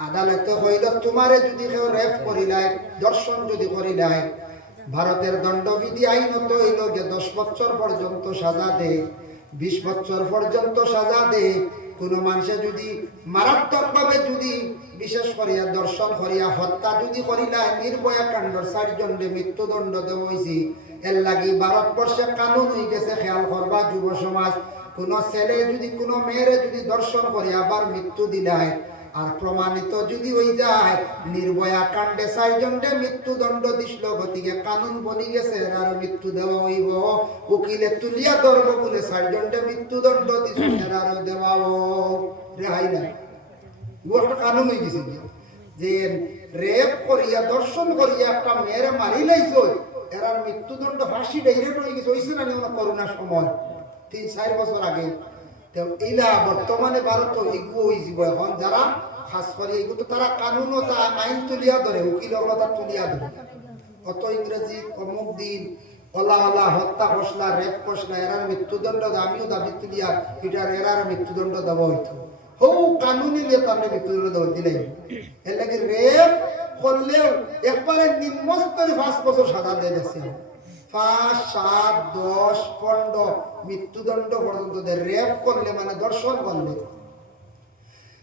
আদালতে হইল তোমারে যদি কেউ রেপ করিলাই দর্শন যদি করিলাই ভারতের দণ্ডবিধি আইনত হইল যে 10 বছর পর্যন্ত সাজা দে 20 বছর পর্যন্ত সাজা দে কোন মানুষে যদি মারাত্মকভাবে যদি বিশেষ করিয়া দর্শন করিয়া হত্যা যদি করিলা নির্ভয়া কাণ্ডর 4 জনকে মৃত্যুদণ্ড দেওয়া হয়েছে। এর লাগি ভারতবর্ষে কানুন হয়ে গেছে, খেয়াল করবা যুব সমাজ, কোন ছেলে যদি কোন মেয়েরে যদি দর্শন করে আবার মৃত্যু দিলায় আর প্রমাণিত যদি হয়ে যায় নির্ভয়া কাণ্ডে 4 জনকে মৃত্যুদণ্ড দিছিল, গতিকে কানুন বলি গেছে আর মৃত্যু দেওয়া হইব। উকিলে তুলিয়া ধরব বলে 4 জনকে মৃত্যুদণ্ড দিছিল আর দেওয়া রেহাই নাই। একটা কানুন হয়ে গেছে যে রেপ করিয়া দর্শন করিয়া একটা মেয়েরে মারি লাইছ এরার মৃত্যুদণ্ড ফাঁসি ডাইরেক্ট হয়ে গেছে। হয়েছে না নিও করোনার সময় 3-4 বছর আগে। তো এইলা বর্তমানে ভারত এগুলো হয়েছিল। এখন যারা খাস করে এগুলো তারা কানুন ও তা আইন তুলিয়া ধরে, উকিল তা তুলিয়া ধরে। অত ইংরেজি অমুক দিন ওলা ওলা হত্যা কষলা রেপ কষলা এরার মৃত্যুদণ্ড আমিও দাবি তুলিয়া এটার এরার মৃত্যুদণ্ড দেওয়া হইতো। হৌ কানুনি নিয়ে তার মৃত্যুদণ্ড দেওয়া দিলেই এর লাগে রেপ করলেও একবারে নিম্ন স্তরে 5 বছর সাজা দিয়ে দিচ্ছে। 5, 7, 10, 15 মৃত্যুদণ্ড পর্যন্ত রেপ করলে মানে দর্শন করলে।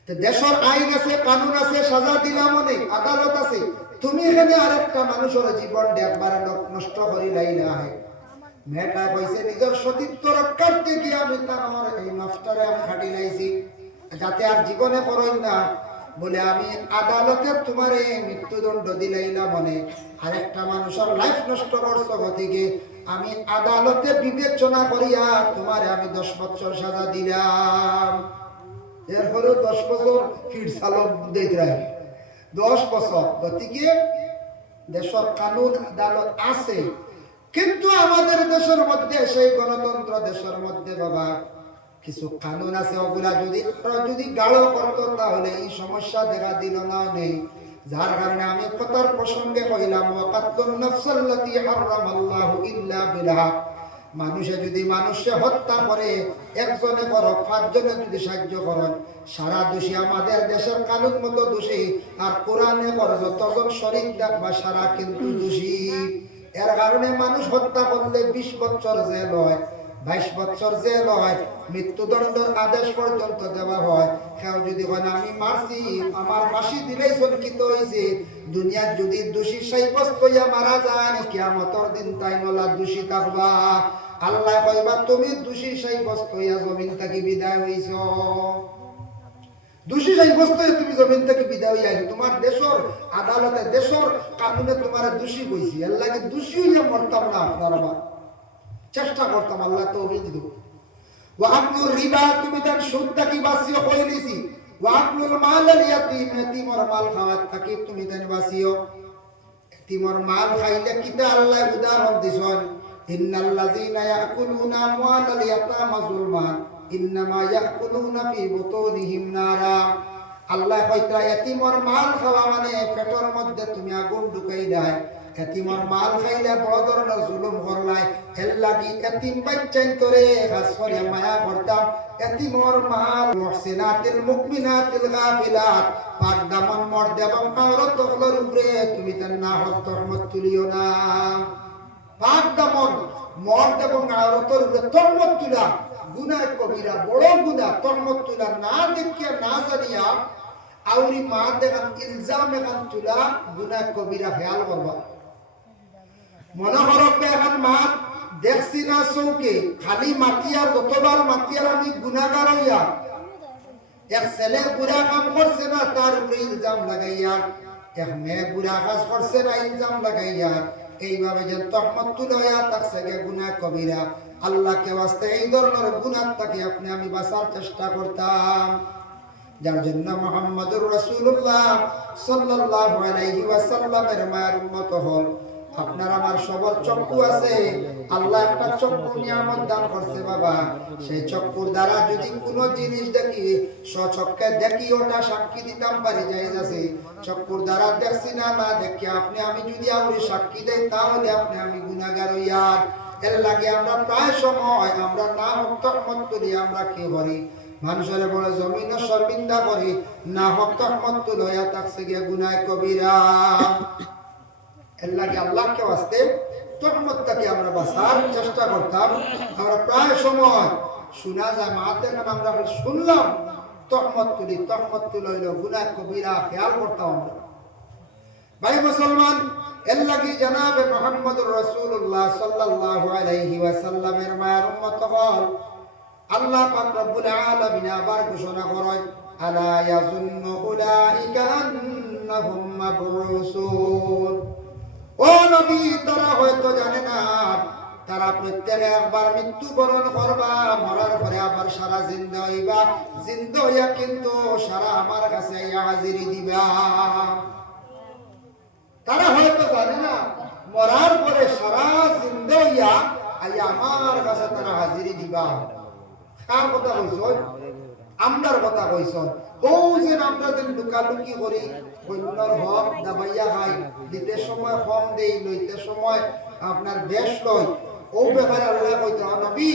দেশের আইন আছে, কানুন আছে, সাজা দিলাম অনেক, আদালত আছে। তুমি এখানে আরেকটা মানুষের জীবন একবারে নষ্ট করি লাইলা হয়। মেয়েটা কইছে নিজের সতীত্ব রক্ষার্থে গিয়ে আমি তার এই নষ্টরে আমি খাটি লাইছি যাতে আর জীবনে করই না বলে আমি আদালতে তোমারে মৃত্যুদণ্ড দিলাইলাম মনে আরেকটা মানুষের লাইফ নষ্ট করছো, গতিকে আমি আদালতে বিবেচনা করিয়া তোমারে আমি 10 বছর সাজা দিলাম। এরপরে 10 বছর ফির সালক দিতে রাখি 10 বছর। গতিকে দেশের কানুন আদালত আছে, কিন্তু আমাদের দেশের মধ্যে সেই গণতন্ত্র দেশের মধ্যে বাবা কিছু কানুন আছে, ওগুলা যদি গাঢ় করতো তাহলে এই সমস্যা দেখা দিল না নেই। যার কারণে আমি কথার প্রসঙ্গে কইলাম ওয়াকাতুন নাফসাল্লাতী হারামাল্লাহু ইল্লা বিলহাক। মানুষে যদি মানুষে হত্যা করে একজনে করো 5 জনে যদি সাহায্য করেন সারা দোষী আমাদের দেশের কানুন মতো দোষী, আর কোরআনে করো যতজন শরীক দেখবা সারা কিন্তু দোষী। এর কারণে মানুষ হত্যা করলে 20 বছর জেল হয়, 22 বছর জেল হয়, মৃত্যুদণ্ডের আদেশ পর্যন্ত দেওয়া হয়। কেউ যদি হয় আমি মারছি আমার ফাঁসি দিলেই চলকিত হয়েছে, দুনিয়ার যদি দোষী সাব্যস্ত হইয়া মারা যায় কিয়ামতের দিন তাই নলা দোষী থাকবা। আল্লাহ কইবা তুমি দোষী সাব্যস্ত হইয়া জমিন থেকে বিদায় হইছ, দোষী সাব্যস্ত হয়ে তুমি জমিন থেকে বিদায় হইয়া তোমার দেশের আদালতে দেশের কানুনে তোমার দোষী কইছি। আল্লাহকে দোষী হইয়া মরতাম না, আপনারা চেষ্টা করতাম আল্লাহ তৌফিক দিও। ওয়াকলুর রিবা তুমি তার সুদ থেকে বাঁচিও কইলিছি, ওয়াকলুল মালাল ইয়াতীম ইয়াতীমর মাল খাওয়াত থেকে তুমি তার বাঁচিও। ইয়াতীমর মাল খাইলে কিতা আল্লাহ উদাহরণ দিছেন, ইন্নাল্লাযীনা ইয়াকুলুনা আমওয়ালাল ইয়াতামা যুলমান ইন্নামা ইয়াকুলুনা ফি বুতুনিহিম নারা। আল্লাহ কইতা ইয়াতীমর মাল খাওয়া মানে পেটের মধ্যে তুমি আগুন ঢুকাই দেয়। এতিমর মাল খাইলে বড় ধরনের জুলুম করলাই, এর লাগি এতিম বাচ্চাইন তোরে খাস করে মায়া করতাম। এতিমর মাল মুহসিনাতিল মুমিনাতিল গাফিলাত পাক দামন মর্দ এবং আওরাত হলোর উপরে তুমি তার না হত রহমত তুলিও না। পাক দামন মর্দ এবং আওরাতের উপরে তহমত তুলা গুনাহ কবিরা, বড় গুনাহ। তহমত তুলা না দেখিয়া না জানিয়া আউরি মা দেখান ইলজাম এখান তুলা গুনাহ কবিরা খেয়াল করবা। মনে করক এখন মা দেখছি না চৌকে খালি মাতিয়ার যতবার মাতিয়ার আমি গুনাহগার হইয়া এক ছেলে বুড়া কাম করছে না তার উপরে ইলজাম লাগাইয়া, এক মেয়ে বুড়া কাজ করছে না ইলজাম লাগাইয়া, এইভাবে যে তহমত তুলাইয়া তার থেকে গুনাহ কবিরা। আল্লাহকে ওয়াস্তে এই ধরনের গুনাহ থেকে আপনি আমি বাঁচার চেষ্টা করতাম। যার জন্য মুহাম্মদুর রাসূলুল্লাহ সাল্লাল্লাহু আলাইহি ওয়াসাল্লামের মায়ের উম্মত হল। আপনার আমার সবার চক্ষু আছে, আল্লাহ একটা চক্ষু নিয়ামত দান করছে বাবা। সেই চক্ষুর দ্বারা যদি কোনো জিনিস দেখি স্বচক্ষে দেখি ওটা সাক্ষী দিতাম পারি জায়েজ আছে। চক্ষুর দ্বারা দেখছি না না দেখি আপনি আমি যদি আউরি সাক্ষী দেই তাহলে আপনি আমি গুনাহগার হইয়া। এর লাগে আমরা প্রায় সময় আমরা না তহমত করি, আমরা কি করি মানুষের বড় জমিন শর্মিন্দা করি, না হক তহমত তুলয়া তাকছে গিয়ে গুনাহ কবিরা। এর লাগে আল্লাহকে ওয়াস্তে তহমতটাকে আমরা বাঁচার চেষ্টা করতাম। আমরা প্রায় সময় শোনা যায় মাতে আমরা শুনলাম তহমত তুলইল গুনাহ কবিরা খেয়াল করতাম আমরা। ভাই মুসলমান, এর লাগি জনাবে মুহাম্মদুর রাসূলুল্লাহ সাল্লাল্লাহু আলাইহি ওয়াসাল্লামের মায়ের উম্মত হল আল্লাহ পাক রব্বুল আলামিন আবার ঘোষণা করেন, আলা ইয়াযুন্নু উলাইকা আন্নাহুম মাবউসুন। ও নবী, তারা হয়তো জানে না তারা প্রত্যেকে একবার মৃত্যুবরণ করবা, মরার পরে আবার সারা জিন্দা হইবা, জিন্দা হইয়া কিন্তু সারা আমার কাছে হাজিরি দিবা। তারা হয়তো জানে না মরার পরে সারা জিন্দা হইয়া আমার কাছে তারা হাজিরি দিবা। কার কথা কইছ? আমরার কথা কইছ। ও যে আমরা যেন লুকালুকি করি, অন্যর হক দাবাইয়া খাই, দিতে সময় কম দেই, লইতে সময় আপনার বেশ লই, ও ব্যাপারে আল্লাহ কইতে নবী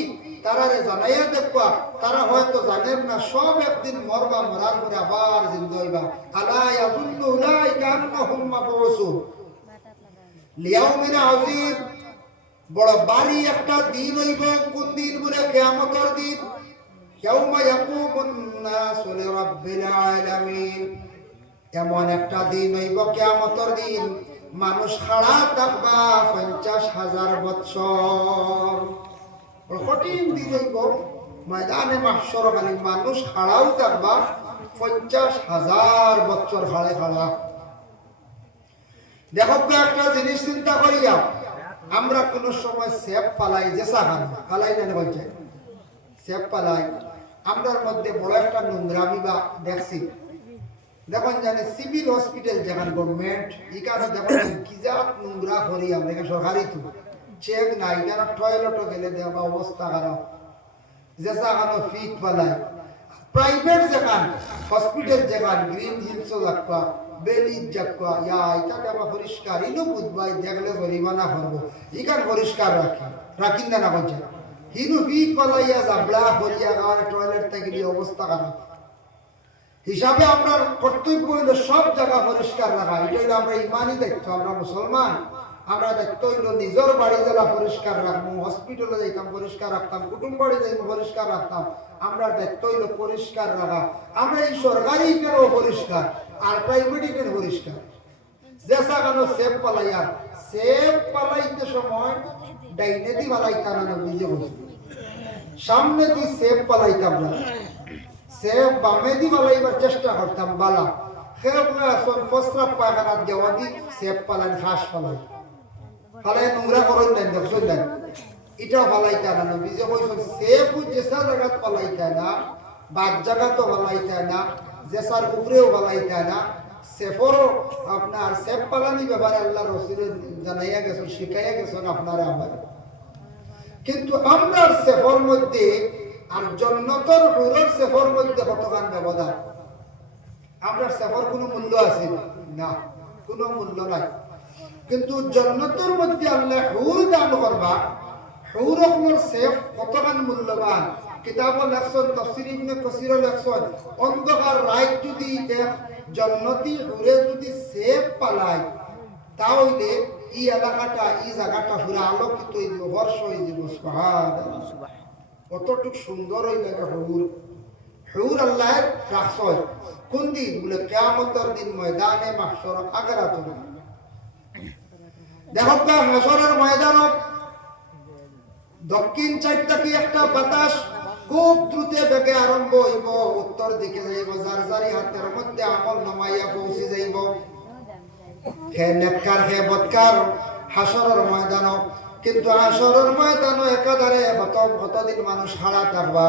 তারারে জানাইয়া দেখবা, তারা হয়তো জানেন না সব একদিন মরবা, মরার পরে আবার জিন্দা হইবা। আলা ইয়াযুন্নু উলাইকা আন্নাহুম মাবউসুন লিয়াউমিন আযীম। বড় বাড়ি একটা দিন হইব। কোন দিন? বলে কিয়ামতের দিন। ইয়াউমা ইয়াকুমুন নাসু লিরাব্বিল আলামিন। এমন একটা দিন হইব কিয়ামতের দিন, মানুষ খাড়া থাকবা 50,000 বছর। কঠিন দিন হইব ময়দানে মাহশর, খালি মানুষ খাড়াও থাকবা 50,000 বছর খাড়ে খাড়া। দেখো একটা জিনিস চিন্তা করিয়া, আমরা কোন সময় সেফ পালাই, যে সাহান পালাই না বলছে সেফ পালাই, আমরার মধ্যে বড় একটা নোংরামি বা দেখছি। দেখুন জানি সিভিল হসপিটাল যেখান গভর্নমেন্ট এখানে দেখুন কি জাত নোংরা করি আমরা, এখানে সরকারি তো চেক নাই, এখানে টয়লেটও গেলে দেখা অবস্থা খারাপ, যে সাহানো ফিট পালাই। প্রাইভেট যেখান হসপিটাল যেখান গ্রিন হিলস যাক্কা, বেলির যাক্কা, ইয়া এটা দেবা পরিষ্কার, ইনো বুঝবাই দেখলে জরিমানা করবো, এখান পরিষ্কার রাখিন না বলছে। হিনু ফিট পালাইয়া জাবলা করিয়া গাওয়ার টয়লেট থেকে অবস্থা খারাপ। হিসাবে আমরা কর্তব্য হইল সব জায়গা পরিষ্কার রাখা। এটা হইলো আমরা ইমানই দায়িত্ব, আমরা মুসলমান। আমরা দায়িত্ব হইল নিজের বাড়ি জেলা পরিষ্কার রাখবো, হসপিটালে যাইতাম পরিষ্কার রাখতাম, কুটুম বাড়ি যাইতাম পরিষ্কার রাখতাম। আমরা দায়িত্ব হইল পরিষ্কার রাখা। আমরা এই সরকারি কেন পরিষ্কার আর প্রাইভেট কেন পরিষ্কার। যেসা কেন সেফ পালাইয়া, সেফ পালাইতে সময় ডাইনে দি পালাইতাম না, নিজে বলছি সামনে দি সেফ পালাইতাম না, সেফ বামে দি পালাইবার চেষ্টা করতাম বালা। সেফ প্রস্রাব পায়খানার দেওয়া দি সেফ পালাই, ঘাস পালাই পালাই নোংরা করেন দেন, দেখছেন দেন এটাও পালাইতা না। নিজে বলছেন সেফ যেসা জায়গাত পালাইতা না, বাদ জায়গাতো পালাইতা না, যেসার উপরেও পালাইতা না। সেফরও আপনার সেফ পালানি ব্যাপারে আল্লাহ রসুল জানাইয়া গেছেন, শিখাইয়া গেছেন আপনারা আমার। কিন্তু আমরা সেফর মধ্যে আর জন্নতর হুরের সেফর মধ্যে কতখান ব্যবধান। আমরা সেফর কোনো মূল্য আছে না, কোনো মূল্য নাই। কিন্তু জন্নতর মধ্যে আল্লাহ হুর দান করবা, হুর আপনার সেফ কতখান মূল্যবান। কিতাবও লেখছেন, তাফসীর ইবনে কাসীরও লেখছেন, অন্ধকার রাত যদি এক জন্নতি হুরে যদি সেফ পালায়, তাহলে এই এলাকাটা এই জায়গাটা পুরা আলোকিত হয়ে যাব, বর্ষ হয়ে যাব। সুবহানাল্লাহ, কতটুক সুন্দর হয়ে লাগে হুর। হুর আল্লাহ রাখছে কোন দিন? বলে কিয়ামতের দিন ময়দানে মাহশর আগারাত। দেখো হাসরের ময়দানত দক্ষিণ সাইডটা কি একটা বাতাস খুব দ্রুত বেগে আরম্ভ হইব, উত্তর দিকে যাইব, যার যারি হাতের মধ্যে আমল নামাইয়া পৌঁছে যাইব। হে নেককার হে বদকার হাসরের ময়দানত। কিন্তু হাসরের ময়দানে একাধারে কতদিন মানুষ হারা থাকবা।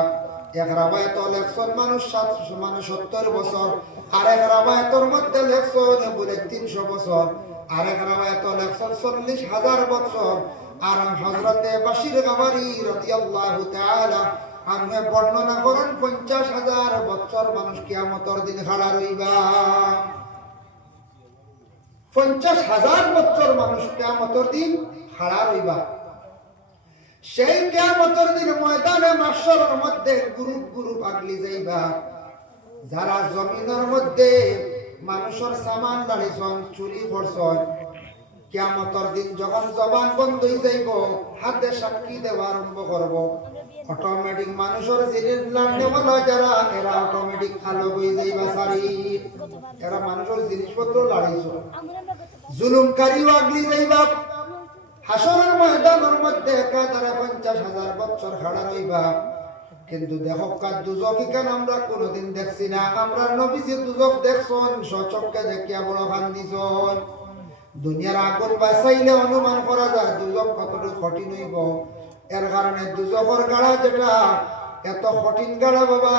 এক রাবায়ত লেখছেন মানুষ 70 বছর, আর এক রাবায়তের মধ্যে লেখছেন বলে 300 বছর, আর এক রাবায়ত লেখছেন 40,000 বছর। আর হযরতে বাশির গামারি রাদিয়াল্লাহু তাআলা আনহু বর্ণনা করেন 50,000 বছর মানুষ কিয়ামতের দিন খাড়া রইবা। 50,000 বছর মানুষ কিয়ামতের দিন খাড়া রইবা। সেই কিয়ামতের দিন ময়দানে মাহশরের মধ্যে গ্রুপ গ্রুপ আগলি যাইবা। যারা জমিনের মধ্যে মানুষের সামান লাড়িছন, চুরি করছন, কিয়ামতের দিন যখন জবান বন্ধ হয়ে যাইব, হাতে সাক্ষী দেওয়া আরম্ভ করব, অটোমেটিক মানুষের জিনিস নেওয়ালা যারা এরা অটোমেটিক খালো হয়ে যাইবা সারি এরা মানুষের জিনিসপত্র লাড়াইছ জুলুমকারীও আগলি যাইবা হাসরের ময়দানের মধ্যে একাধারে 50,000 বছর খাড়া রইবা কিন্তু দেখো কাজ দুজক কেন আমরা কোনোদিন দেখছি না আমরা নবীজি দুজক দেখছন সচক্ষে দেখিয়া বড় কান্দিছন দুনিয়ার আগুন বাঁচাইলে অনুমান করা যায় দুজক কতটুকু কঠিন হইব এর কারণে দুজকের গাড়া যেটা এত কঠিন গাড়া বাবা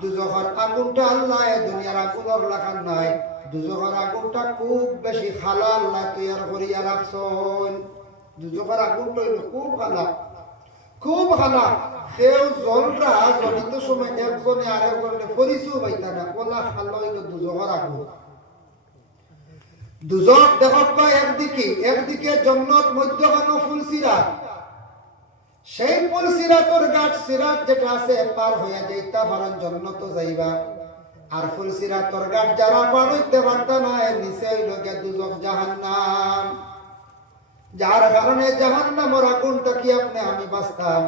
দুজকের আগুনটা আল্লাহ দুনিয়ার আগুনের লাগান নাই দুজকের আগুনটা খুব বেশি খালা আল্লাহ তৈয়ার করিয়া রাখছন দুজকের আগুনটা হইল খুব খালা সেও জলটা জ্বলিত সময় একজনে আরেকজনে পরিচয় পাইতা না কোলা খাল হইল দুজকের আগুন দুজক দেখক একদিকে জন্নত মধ্যখানো ফুলসিরাত সেই ফুলসিরাতর গাছ সিরাত যেটা আছে পার হইয়া যাইতা পারেন জন্নত যাইবা আর ফুলসিরাতর গাছ যারা পার হইতে পারতা না এর নিচে হইল গিয়া দুজক জাহান্নাম যার কারণে জাহান্নামের আগুন থেকে আপনি আমি বাঁচতাম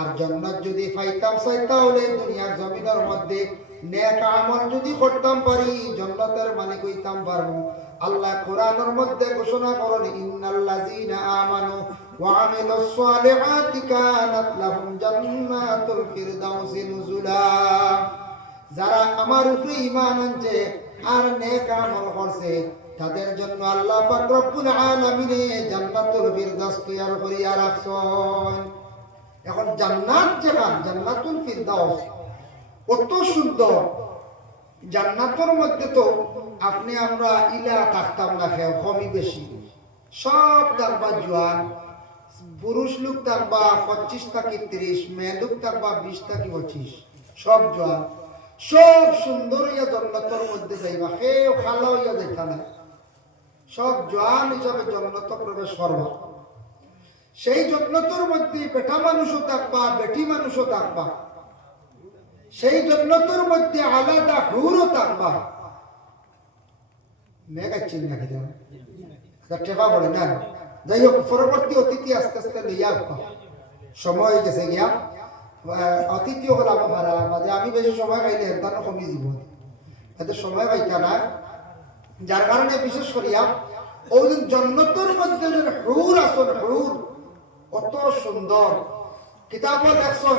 আর জান্নাত যদি পাইতাম চাইতা হলে দুনিয়ার জমিনের মধ্যে নেক আমল যদি করতাম পারি জান্নাতের মালিক হইতাম পারবো আল্লাহ কোরআনের মধ্যে ঘোষণা করেন ইন্নাল্লাযীনা আমানু ওয়া আমিলুস সালিহাতি কানাত লাহুম জান্নাতুল ফিরদাউসি নুজুলা যারা আমার উপরে ঈমান আনছে আর নেক আমল করছে তাদের জন্য আল্লাহ পাক রব্বুল আলামিন জান্নাতুল ফিরদাউস তৈয়ার করিয়া রাখছেন এখন জান্নাত যেখান জান্নাতুল ফিরদাউস কত সুন্দর জান্নাতের মধ্যে তো আপনি আমরা ইলা থাকতাম না খেয়ে কমই বেশি সব থাকবা জোয়ান পুরুষ লোক থাকবা 25 থেকে 30 মেয়ে লোক থাকবা 20 থেকে 25 সব জোয়ান সব সুন্দর ইয়া জান্নাতের মধ্যে যাইবা কেউ খালা হইয়া যাইতা না সব জোয়ান হিসাবে জান্নাত প্রবেশ করবা সেই জান্নাতের মধ্যে বেটা মানুষও থাকবা বেটি মানুষও থাকবা সেই জান্নাতের মধ্যে আলাদা হুরও থাকবা মেগাচ্ছেন নাকি টেপা বলে না যাই হোক পরবর্তী অতিথি আস্তে আস্তে লইয়া সময় গেছে গিয়া অতিথি হল আমার মাঝে আমি বেশি সময় পাইলে হেনতানো কমি যাব এতে সময় পাইতা না যার কারণে বিশেষ করিয়া ওই জান্নাতের মধ্যে যে হুর আসন হুর কত সুন্দর কিতাবে দেখছেন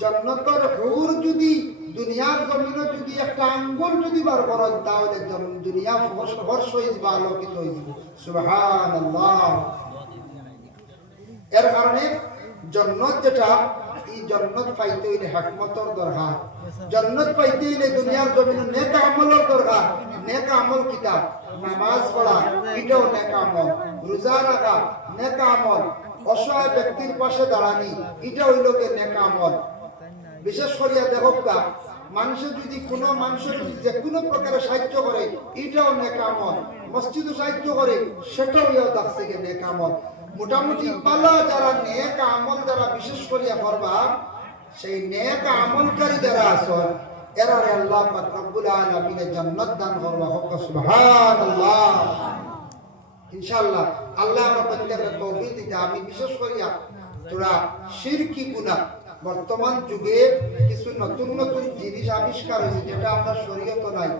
জান্নাতের হুর যদি দুনিয়ার জমিনে যদি একটা আঙ্গুল যদি বার করেন তাহলে দুনিয়া হর্ষ হইবা আলোকিত হইব সুবহানাল্লাহ এর কারণে জান্নাত যেটা এই জান্নাত পাইতে হইলে হিকমতের দরকার জান্নাত পাইতে হইলে দুনিয়ার জমিনে নেক আমলের দরকার নেক আমল কিতাব নামাজ পড়া এটাও নেক আমল রোজা রাখা নেক আমল অসহায় ব্যক্তির পাশে দাঁড়ানি এটা হইল নেক আমল বিশেষ করিয়া দেখবা মানুষের যদি কোনো মানুষের যে কোনো প্রকারে সাহায্য করে এটাও নেক আমল মসজিদও সাহায্য করে সেটাও ইয়া থাকছে নেক আমল মোটামুটি পালা যারা নেক আমল যারা বিশেষ করিয়া করবা সেই নেক আমলকারী যারা আছেন এরা আল্লাহ পাক রব্বুল আলামিন জান্নাত দান করবা হক সুবহানাল্লাহ ইনশাআল্লাহ আল্লাহ আমরা প্রত্যেককে তৌফিক দিতে আমি বিশেষ করিয়া তোরা শিরকি গুনাহ বর্তমান যুগে কিছু নতুন নতুন জিনিস আবিষ্কার হয়েছে যেটা আমরা শরীয়ত নাই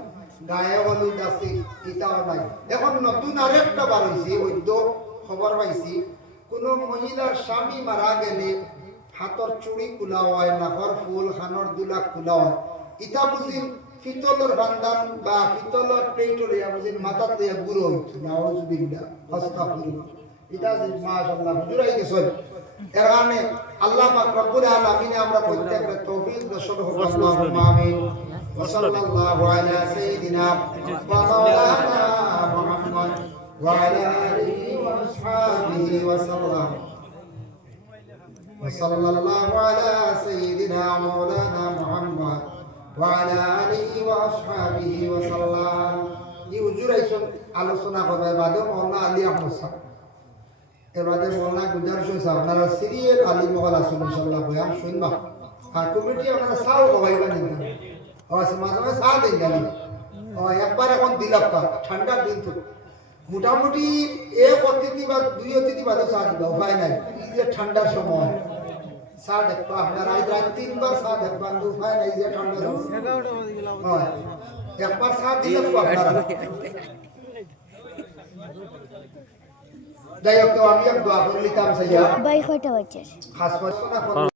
গায়ে হলুদ আছে এটাও নাই এখন নতুন আরেকটা বার হয়েছে বৈদ্য খবর পাইছি কোনো মহিলার স্বামী মারা গেলে হাতর চুড়ি খোলা হয় নাকর ফুল খানর দুলা খোলা হয় ইটা বুঝি পিতলের বান্দান বা পিতলের প্লেটর বুঝি মাথাতে বুড়ো হইতো নাউজুবিল্লাহ আস্তাগফিরুল্লাহ এটা যে মাশাআল্লাহ হুজুরাই গেছেন এর কারণে আল্লাহ পাক রব্বুল আলামিন আমরা প্রত্যেককে তৌফিক দান করুন আল্লাহুম্মা আমিন ওয়া সাল্লাল্লাহু আলা সাইয়্যিদিনা ওয়া মাওলানা মুহাম্মদ ওয়া আলা আলিহি ওয়া আসহাবিহি ওয়া সাল্লাম ওয়া সাল্লাল্লাহু আলা সাইয়্যিদিনা মাওলানা মুহাম্মদ ওয়া আলা আলিহি ওয়া আসহাবিহি ওয়া সাল্লাম এই হুজুর আইছেন আলোচনা করবে বাদে মাওলানা আলী আহমদ সাহেব এবারে মাওলানা গুজারিশ হইছে আপনারা সিরিয়াল আলী মহল আসুন ইনশাআল্লাহ বয়ান শুনবা আর কমিটি আপনারা সাও হবাইবা নিন ও সমাজে সাথ দেন জানি ও একবার এখন দিলাপ কা ঠান্ডা দিন তো মোটামুটি এক অতিথি বা দুই অতিথি বাদে সাথ দাও উপায় নাই এই যে ঠান্ডার সময় চা দেখবা আপনার আজ রাত 3 বার চা দেখবা দুফায় নাই যে ঠান্ডা হয় একবার চা দিলে আপনারা যাই হোক তো আমি এক দোয়া করে নিতাম সাইয়া ভাই কয়টা বাজে খাস করে